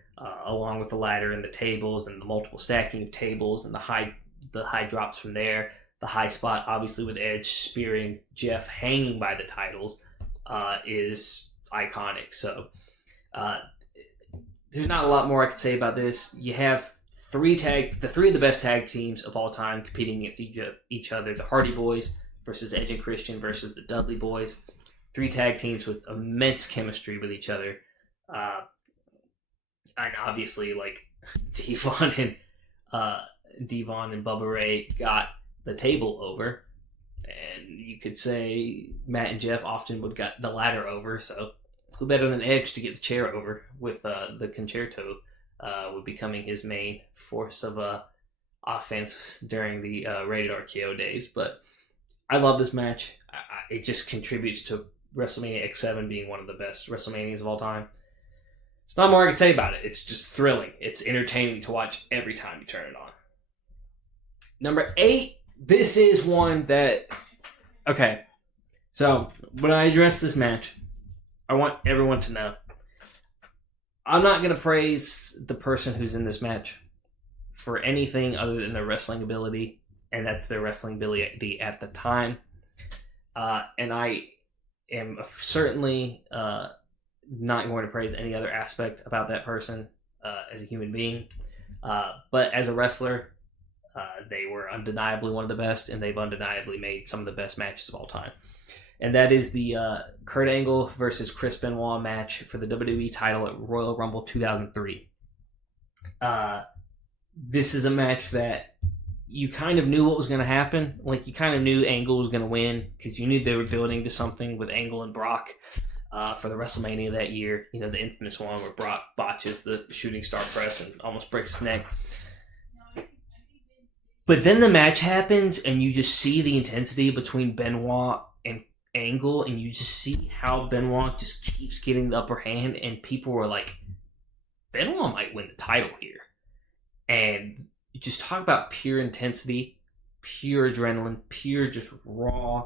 along with the ladder and the tables and the multiple stacking of tables and the high drops from there. The high spot, obviously, with Edge spearing Jeff hanging by the titles, is iconic. So there's not a lot more I could say about this. You have the three of the best tag teams of all time competing against each other. The Hardy Boys versus Edge and Christian versus the Dudley Boys. 3 tag teams with immense chemistry with each other. And obviously, Devon and Bubba Ray got the table over. And you could say Matt and Jeff often would get the ladder over. So who better than Edge to get the chair over with the concerto would becoming his main force of offense during the Rated RKO days. But I love this match. It just contributes to WrestleMania X7 being one of the best WrestleManias of all time. It's not more I can say about it. It's just thrilling. It's entertaining to watch every time you turn it on. Number 8, this is one that... Okay, so when I address this match, I want everyone to know I'm not going to praise the person who's in this match for anything other than their wrestling ability, and that's their wrestling ability at the time. And I am certainly not going to praise any other aspect about that person as a human being. But as a wrestler, they were undeniably one of the best, and they've undeniably made some of the best matches of all time. And that is the Kurt Angle versus Chris Benoit match for the WWE title at Royal Rumble 2003. This is a match that you kind of knew what was going to happen. You kind of knew Angle was going to win because you knew they were building to something with Angle and Brock for the WrestleMania that year. You know, the infamous one where Brock botches the shooting star press and almost breaks his neck. But then the match happens, and you just see the intensity between Benoit and Angle, and you just see how Benoit just keeps getting the upper hand, and people were like, Benoit might win the title here. And just talk about pure intensity, pure adrenaline, pure just raw.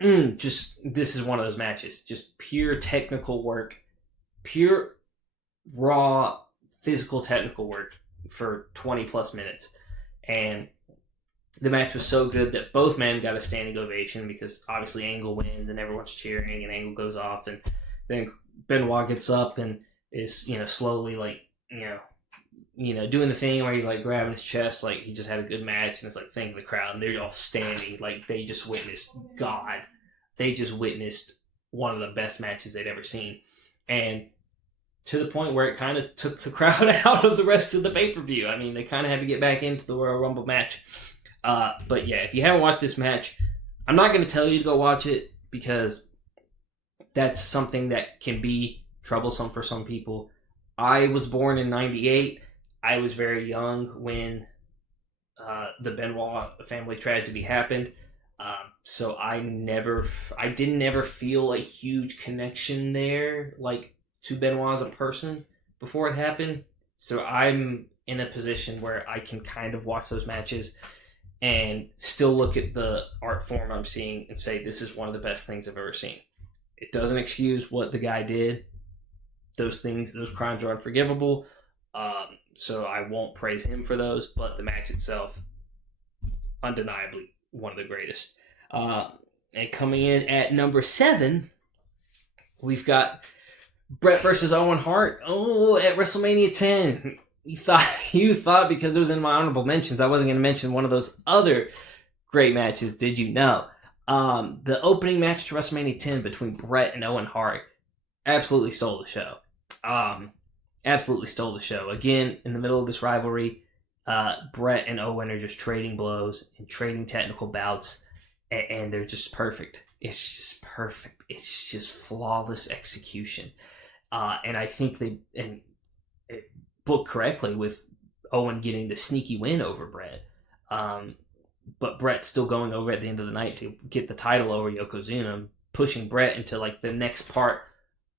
This is one of those matches. Just pure technical work, pure raw physical technical work for 20 plus minutes. And the match was so good that both men got a standing ovation because obviously Angle wins and everyone's cheering and Angle goes off, and then Benoit gets up and is, slowly doing the thing where he's grabbing his chest like he just had a good match, and it's thanking the crowd, and they're all standing like they just witnessed God. They just witnessed one of the best matches they'd ever seen. And to the point where it kind of took the crowd out of the rest of the pay-per-view. I mean, they kind of had to get back into the Royal Rumble match. But yeah, if you haven't watched this match, I'm not going to tell you to go watch it because that's something that can be troublesome for some people. I was born in 98. I was very young when the Benoit family tragedy happened. So I didn't ever feel a huge connection there, to Benoit as a person before it happened. So I'm in a position where I can kind of watch those matches and still look at the art form I'm seeing and say, this is one of the best things I've ever seen. It doesn't excuse what the guy did. Those crimes are unforgivable. So I won't praise him for those, but the match itself, undeniably one of the greatest. And coming in at number 7, we've got Bret versus Owen Hart. At WrestleMania 10. You thought because it was in my honorable mentions, I wasn't going to mention one of those other great matches. Did you know? The opening match to WrestleMania 10 between Bret and Owen Hart absolutely stole the show. Absolutely stole the show. Again, in the middle of this rivalry, Bret and Owen are just trading blows and trading technical bouts. and they're just perfect. It's just perfect. It's just flawless execution. And I think it booked correctly with Owen getting the sneaky win over Brett. But Brett still going over at the end of the night to get the title over Yokozuna, pushing Brett into like the next part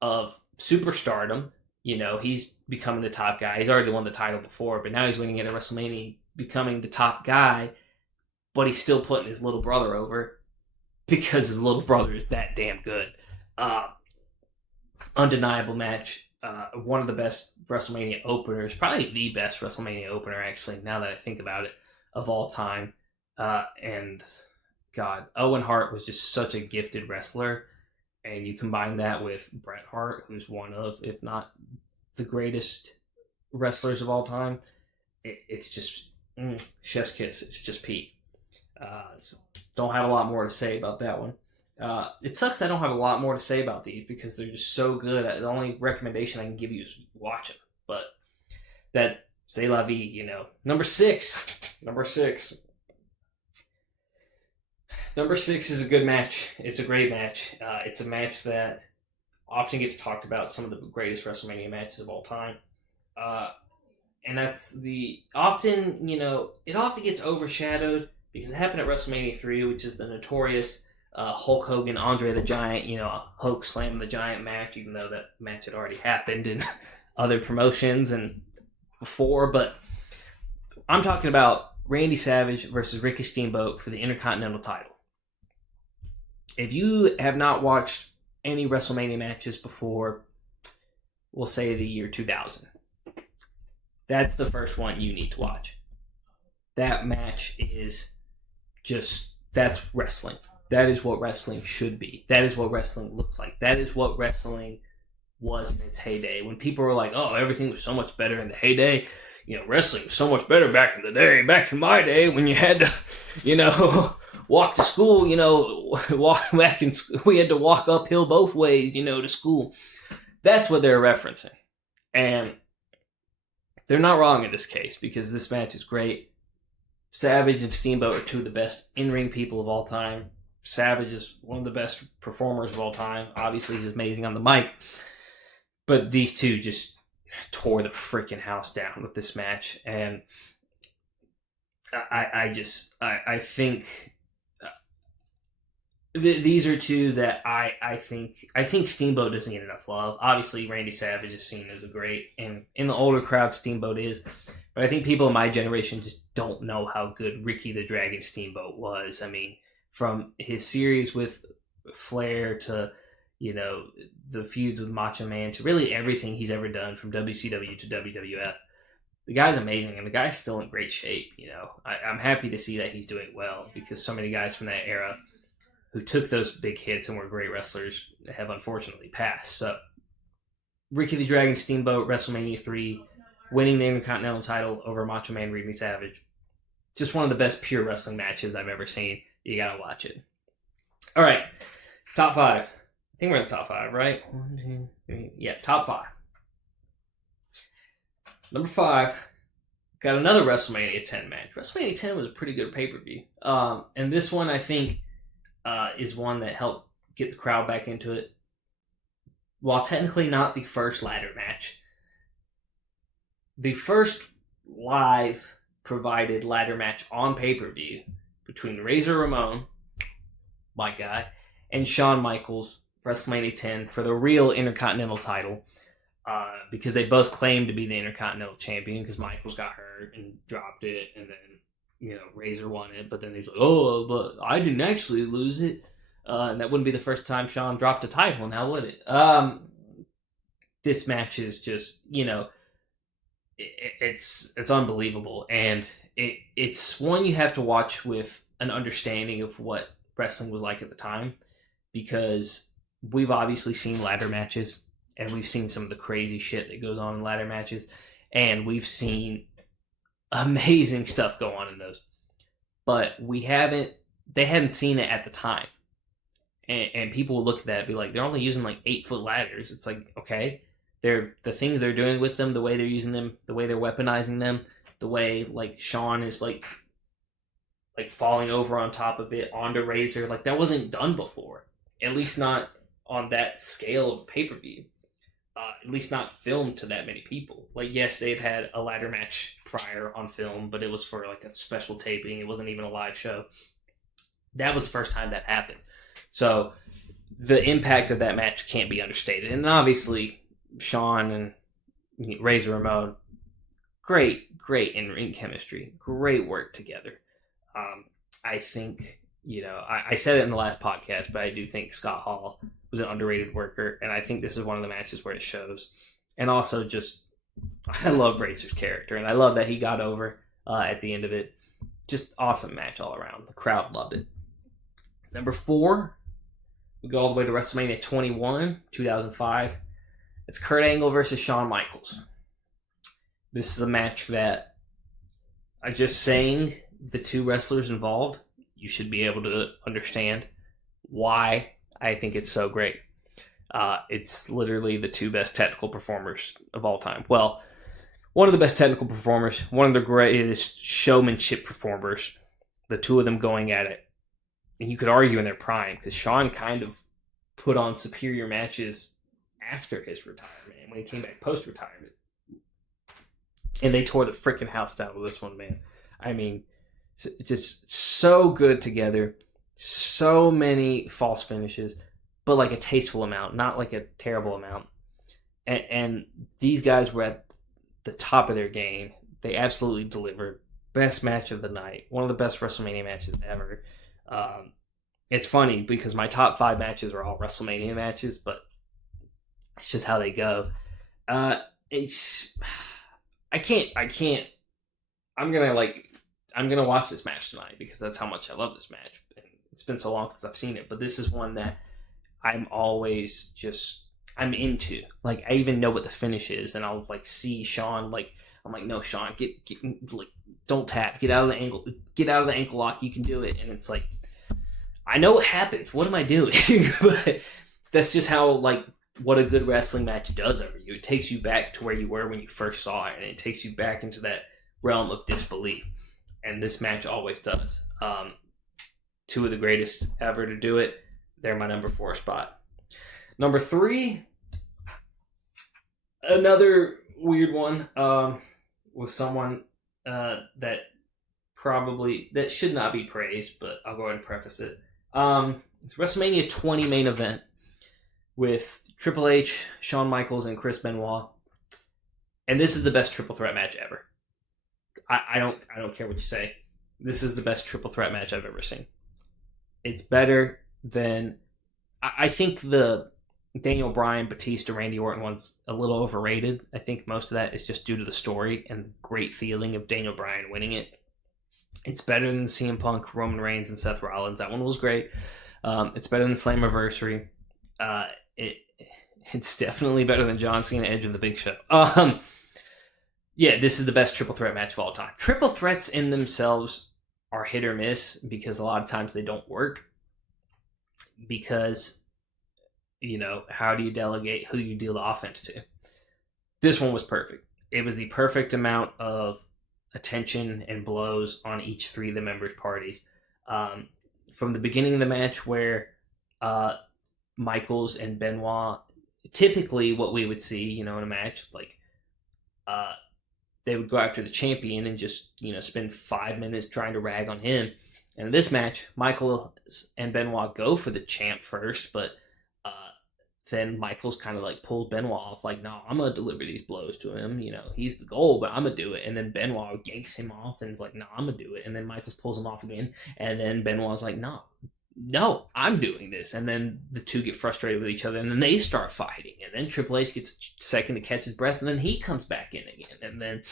of superstardom. You know, he's becoming the top guy. He's already won the title before, but now he's winning it at WrestleMania, becoming the top guy, but he's still putting his little brother over because his little brother is that damn good. Undeniable match. One of the best WrestleMania openers, probably the best WrestleMania opener, actually, now that I think about it, of all time. And God, Owen Hart was just such a gifted wrestler. And you combine that with Bret Hart, who's one of, if not the greatest wrestlers of all time. It's just chef's kiss. It's just peak. So don't have a lot more to say about that one. It sucks that I don't have a lot more to say about these because they're just so good. The only recommendation I can give you is watch them. But that, c'est la vie, you know. Number six. Number six is a good match. It's a great match. It's a match that often gets talked about, some of the greatest WrestleMania matches of all time. And that's it often gets overshadowed because it happened at WrestleMania 3, which is the notorious Hulk Hogan, Andre the Giant, Hulk Slam the Giant match, even though that match had already happened in other promotions and before. But I'm talking about Randy Savage versus Ricky Steamboat for the Intercontinental title. If you have not watched any WrestleMania matches before, we'll say the year 2000, that's the first one you need to watch. That match is that's wrestling. That is what wrestling should be. That is what wrestling looks like. That is what wrestling was in its heyday. When people were like, oh, everything was so much better in the heyday. Wrestling was so much better back in the day. Back in my day when you had to, walk to school, we had to walk uphill both ways, to school. That's what they're referencing. And they're not wrong in this case because this match is great. Savage and Steamboat are two of the best in-ring people of all time. Savage is one of the best performers of all time. Obviously, he's amazing on the mic. But these two just tore the freaking house down with this match. And I think these are two that I think Steamboat doesn't get enough love. Obviously, Randy Savage is seen as a great, and in the older crowd, Steamboat is. But I think people in my generation just don't know how good Ricky the Dragon Steamboat was. I mean, from his series with Flair to, the feuds with Macho Man to really everything he's ever done from WCW to WWF. The guy's amazing, and the guy's still in great shape, I'm happy to see that he's doing well because so many guys from that era who took those big hits and were great wrestlers have unfortunately passed. So, Ricky the Dragon Steamboat, WrestleMania 3, winning the Intercontinental title over Macho Man Randy Savage. Just one of the best pure wrestling matches I've ever seen. You gotta watch it. All right, top 5. I think we're in the top 5, right? 1, 2, 3. Yeah, top 5. Number 5, got another WrestleMania 10 match. WrestleMania 10 was a pretty good pay-per-view. And this one, I think, is one that helped get the crowd back into it. While technically not the first ladder match, the first live provided ladder match on pay-per-view between Razor Ramon, my guy, and Shawn Michaels, WrestleMania 10, for the real Intercontinental title, because they both claimed to be the Intercontinental champion because Michaels got hurt and dropped it, and then, Razor won it, but then he's like, oh, but I didn't actually lose it. And that wouldn't be the first time Shawn dropped a title, now would it? This match is just, it's unbelievable, and it's one you have to watch with an understanding of what wrestling was like at the time, because we've obviously seen ladder matches, and we've seen some of the crazy shit that goes on in ladder matches, and we've seen amazing stuff go on in those, but they hadn't seen it at the time, and people will look at that and be like, they're only using like 8-foot ladders. It's like, okay, they're the things they're doing with them, the way they're using them, the way they're weaponizing them, the way like Shawn is like like falling over on top of it onto Razor. Like, that wasn't done before. At least not on that scale of pay-per-view. At least not filmed to that many people. Like, yes, they'd had a ladder match prior on film, but it was for like a special taping. It wasn't even a live show. That was the first time that happened. So the impact of that match can't be understated. And obviously, Shawn and Razor Ramon, great in-ring chemistry. Great work together. I think, I said it in the last podcast, but I do think Scott Hall was an underrated worker, and I think this is one of the matches where it shows. And also, I love Razor's character, and I love that he got over at the end of it. Just awesome match all around. The crowd loved it. Number 4, we go all the way to WrestleMania 21, 2005. It's Kurt Angle versus Shawn Michaels. This is a match that, just saying the two wrestlers involved, you should be able to understand why I think it's so great. It's literally the two best technical performers of all time. Well, one of the best technical performers, one of the greatest showmanship performers, the two of them going at it. And you could argue in their prime, because Shawn kind of put on superior matches after his retirement, when he came back post-retirement. And they tore the freaking house down with this one, man. I mean, just so good together. So many false finishes, but like a tasteful amount, not like a terrible amount. And these guys were at the top of their game. They absolutely delivered. Best match of the night. One of the best WrestleMania matches ever. It's funny because my top 5 matches are all WrestleMania matches, but it's just how they go. I can't. I'm gonna watch this match tonight because that's how much I love this match. And it's been so long since I've seen it, but this is one that I'm always I'm into. Like, I even know what the finish is, and I'll like see Shawn. Like, I'm like, no, Shawn, get like, don't tap, get out of the ankle lock. You can do it. And it's like, I know what happens. What am I doing? But that's just how, like, what a good wrestling match does over you. It takes you back to where you were when you first saw it, and it takes you back into that realm of disbelief. And this match always does. Two of the greatest ever to do it. They're my number 4 spot. Number 3, another weird one with someone that should not be praised, but I'll go ahead and preface it. It's WrestleMania 20 main event with Triple H, Shawn Michaels, and Chris Benoit. And this is the best triple threat match ever. I don't care what you say. This is the best triple threat match I've ever seen. It's better than... I think the Daniel Bryan, Batista, Randy Orton one's a little overrated. I think most of that is just due to the story and great feeling of Daniel Bryan winning it. It's better than CM Punk, Roman Reigns, and Seth Rollins. That one was great. It's better than Slammiversary. It's definitely better than John Cena, Edge, and The Big Show. Yeah, this is the best triple threat match of all time. Triple threats in themselves are hit or miss because a lot of times they don't work. Because, how do you delegate who you deal the offense to? This one was perfect. It was the perfect amount of attention and blows on each 3 of the members' parties. From the beginning of the match where Michaels and Benoit, typically what we would see, in a match, like, they would go after the champion and just, spend 5 minutes trying to rag on him. And in this match, Michaels and Benoit go for the champ first, but then Michaels kind of like pulled Benoit off, like, no, I'm going to deliver these blows to him. He's the goal, but I'm going to do it. And then Benoit yanks him off and is like, no, I'm going to do it. And then Michaels pulls him off again. And then Benoit's like, no, I'm doing this. And then the two get frustrated with each other, and then they start fighting. And then Triple H gets a second to catch his breath, and then he comes back in again. And then,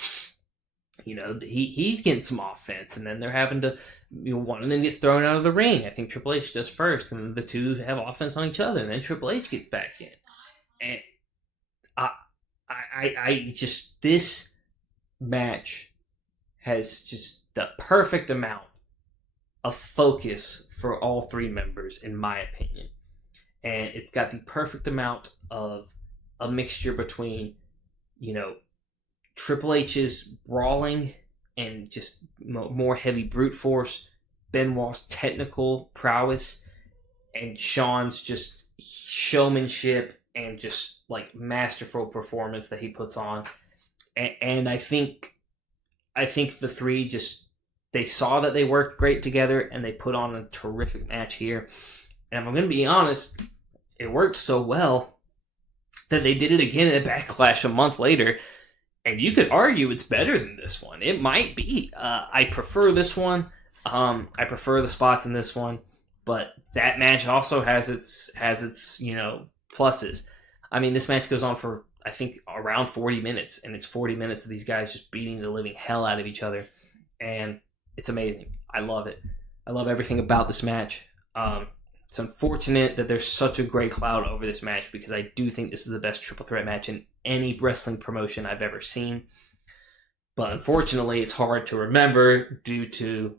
he's getting some offense, and then they're having to, one of them gets thrown out of the ring. I think Triple H does first, and the two have offense on each other, and then Triple H gets back in. And I just, this match has just the perfect amount of focus for all 3 members, in my opinion. And it's got the perfect amount of a mixture between, Triple H's brawling and just more heavy brute force, Benoit's technical prowess and Shawn's just showmanship and just like masterful performance that he puts on. And I think the three just, they saw that they worked great together and they put on a terrific match here. And if I'm going to be honest, it worked so well that they did it again at Backlash a month later. And you could argue it's better than this one. It might be. I prefer this one. I prefer the spots in this one. But that match also has its pluses. I mean, this match goes on for, I think, around 40 minutes. And it's 40 minutes of these guys just beating the living hell out of each other. And it's amazing. I love it. I love everything about this match. It's unfortunate that there's such a gray cloud over this match because I do think this is the best triple threat match in any wrestling promotion I've ever seen. But unfortunately, it's hard to remember due to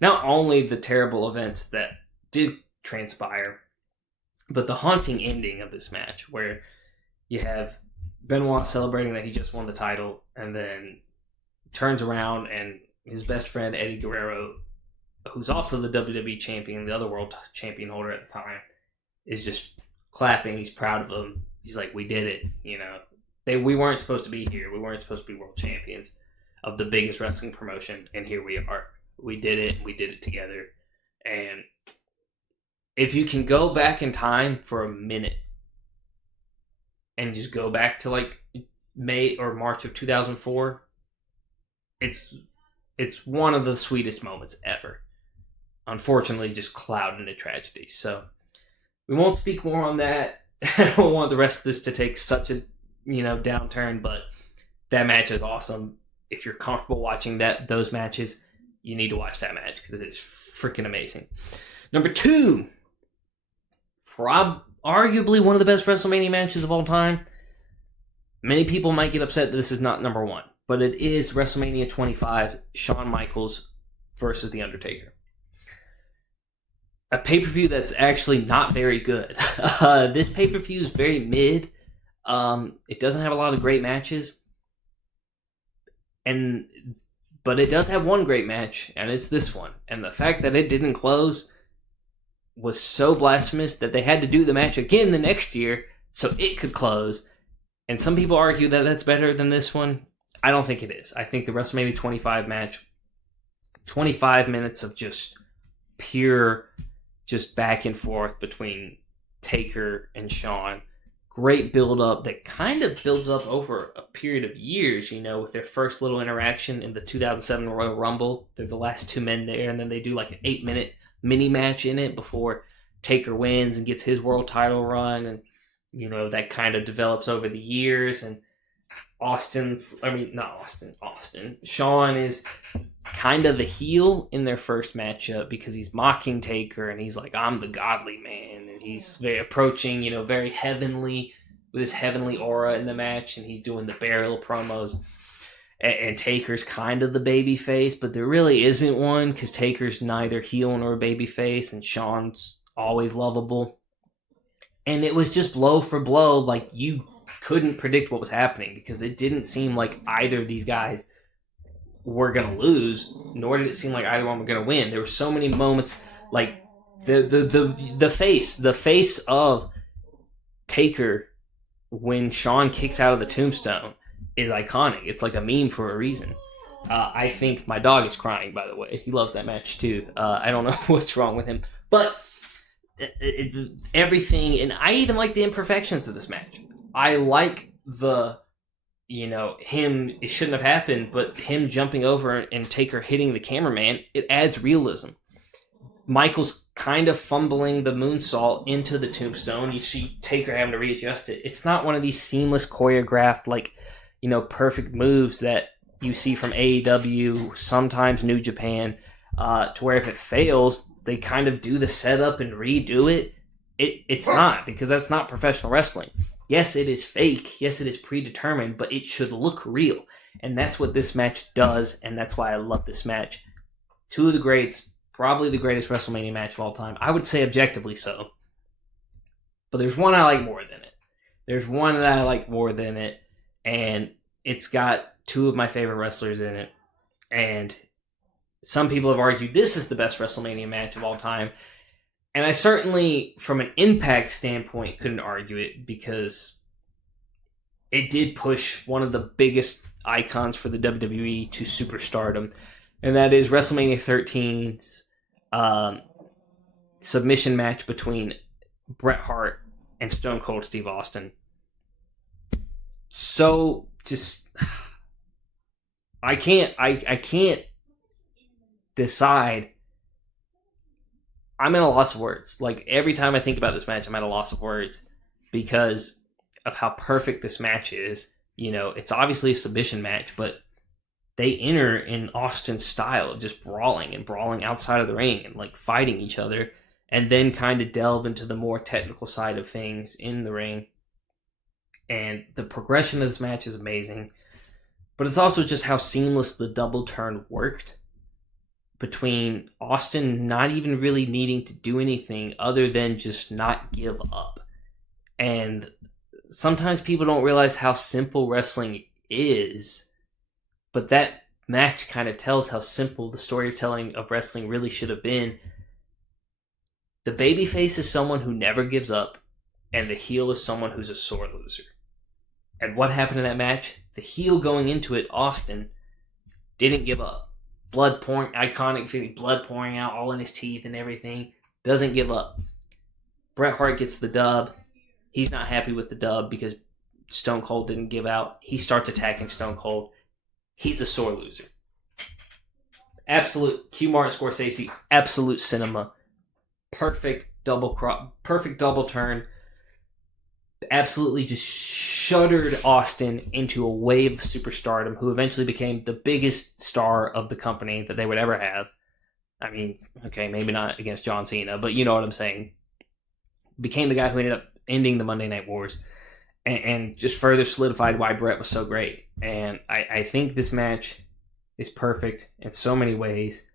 not only the terrible events that did transpire, but the haunting ending of this match where you have Benoit celebrating that he just won the title and then turns around and his best friend Eddie Guerrero, who's also the WWE champion, the other world champion holder at the time, is just clapping. He's proud of them. He's like, we did it. We weren't supposed to be here. We weren't supposed to be world champions of the biggest wrestling promotion, and here we are. We did it. We did it together. And if you can go back in time for a minute and just go back to like May or March of 2004, it's one of the sweetest moments ever. Unfortunately, just clouded into tragedy. So we won't speak more on that. I don't want the rest of this to take such a downturn, but that match is awesome. If you're comfortable watching those matches, you need to watch that match because it's freaking amazing. Number 2, arguably one of the best WrestleMania matches of all time. Many people might get upset that this is not number 1, but it is WrestleMania 25, Shawn Michaels versus The Undertaker. A pay-per-view that's actually not very good. This pay-per-view is very mid. It doesn't have a lot of great matches. But it does have one great match, and it's this one. And the fact that it didn't close was so blasphemous that they had to do the match again the next year so it could close. And some people argue that that's better than this one. I don't think it is. I think the WrestleMania 25 match, 25 minutes of just pure, just back and forth between Taker and Shawn. Great build-up that kind of builds up over a period of years, with their first little interaction in the 2007 Royal Rumble. They're the last 2 men there, and then they do like an 8-minute mini match in it before Taker wins and gets his world title run, and that kind of develops over the years. And Shawn is kind of the heel in their first matchup because he's mocking Taker and he's like, I'm the godly man, and he's very approaching, very heavenly with his heavenly aura in the match, and he's doing the burial promos. And Taker's kind of the baby face, but there really isn't one because Taker's neither heel nor baby face, and Shawn's always lovable. And it was just blow for blow, like you couldn't predict what was happening because it didn't seem like either of these guys were going to lose, nor did it seem like either one were going to win. There were so many moments, like the face of Taker when Shawn kicks out of the tombstone is iconic. It's like a meme for a reason. I think my dog is crying, by the way. He loves that match too. I don't know what's wrong with him, but everything, and I even like the imperfections of this match. I like him, it shouldn't have happened, but him jumping over and Taker hitting the cameraman, it adds realism. Michael's kind of fumbling the moonsault into the tombstone. You see Taker having to readjust it. It's not one of these seamless choreographed, perfect moves that you see from AEW, sometimes New Japan, to where if it fails, they kind of do the setup and redo it. It's not, because that's not professional wrestling. Yes, it is fake. Yes, it is predetermined, but it should look real. And that's what this match does, and that's why I love this match. 2 of the greats, probably the greatest WrestleMania match of all time. I would say objectively so. But there's one I like more than it. And it's got 2 of my favorite wrestlers in it. And Some people have argued this is the best WrestleMania match of all time. And I certainly, from an Impact standpoint, couldn't argue it because it did push one of the biggest icons for the WWE to superstardom. And that is WrestleMania 13's submission match between Bret Hart and Stone Cold Steve Austin. So, just... I can't decide. I'm at a loss of words. Like, every time I think about this match, I'm at a loss of words because of how perfect this match is. You know, it's obviously a submission match, but they enter in Austin's style of just brawling outside of the ring and like fighting each other, and then kind of delve into the more technical side of things in the ring. And the progression of this match is amazing, but it's also just how seamless the double turn worked, between Austin not even really needing to do anything other than just not give up. And sometimes people don't realize how simple wrestling is, but that match kind of tells how simple the storytelling of wrestling really should have been. The babyface is someone who never gives up, and the heel is someone who's a sore loser. And what happened in that match? The heel going into it, Austin, didn't give up. Blood pouring, iconic feeling, blood pouring out all in his teeth and everything. Doesn't give up. Bret Hart gets the dub. He's not happy with the dub because Stone Cold didn't give out. He starts attacking Stone Cold. He's a sore loser. Absolute Q Martin Scorsese, absolute cinema. Perfect double turn. Absolutely just shuddered Austin into a wave of superstardom, who eventually became the biggest star of the company that they would ever have. I mean, okay, maybe not against John Cena, but you know what I'm saying. Became the guy who ended up ending the Monday Night Wars, and just further solidified why Bret was so great. And I think this match is perfect in so many ways.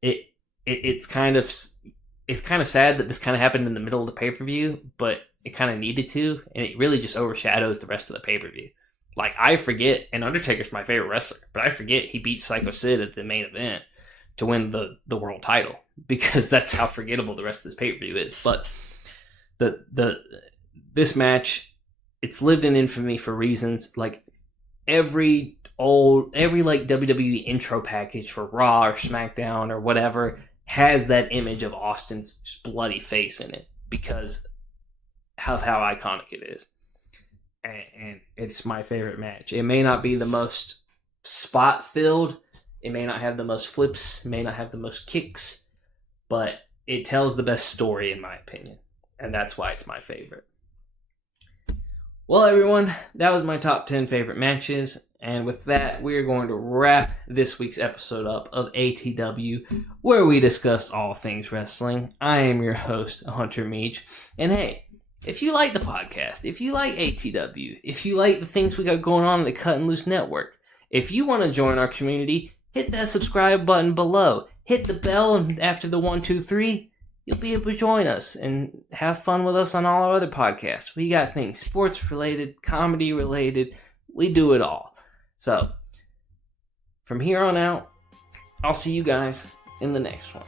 It's kind of sad that this kind of happened in the middle of the pay-per-view, but it kind of needed to, and it really just overshadows the rest of the pay-per-view. Like, I forget, and Undertaker's my favorite wrestler, but I forget he beat Psycho Sid at the main event to win the world title, because that's how forgettable the rest of this pay-per-view is. But this match, it's lived in infamy for reasons like every like WWE intro package for Raw or SmackDown or whatever has that image of Austin's bloody face in it because of how iconic it is. And it's my favorite match. It may not be the most spot filled, it may not have the most flips, may not have the most kicks, but it tells the best story in my opinion, and that's why it's my favorite. Well, everyone, that was my top 10 favorite matches, and with that, we are going to wrap this week's episode up of ATW, where we discuss all things wrestling. I am your host, Hunter Meach, and hey, if you like the podcast, if you like ATW, if you like the things we got going on in the Cut and Loose Network, if you want to join our community, hit that subscribe button below. Hit the bell, and after the 1, 2, 3, you'll be able to join us and have fun with us on all our other podcasts. We got things sports-related, comedy-related. We do it all. So, from here on out, I'll see you guys in the next one.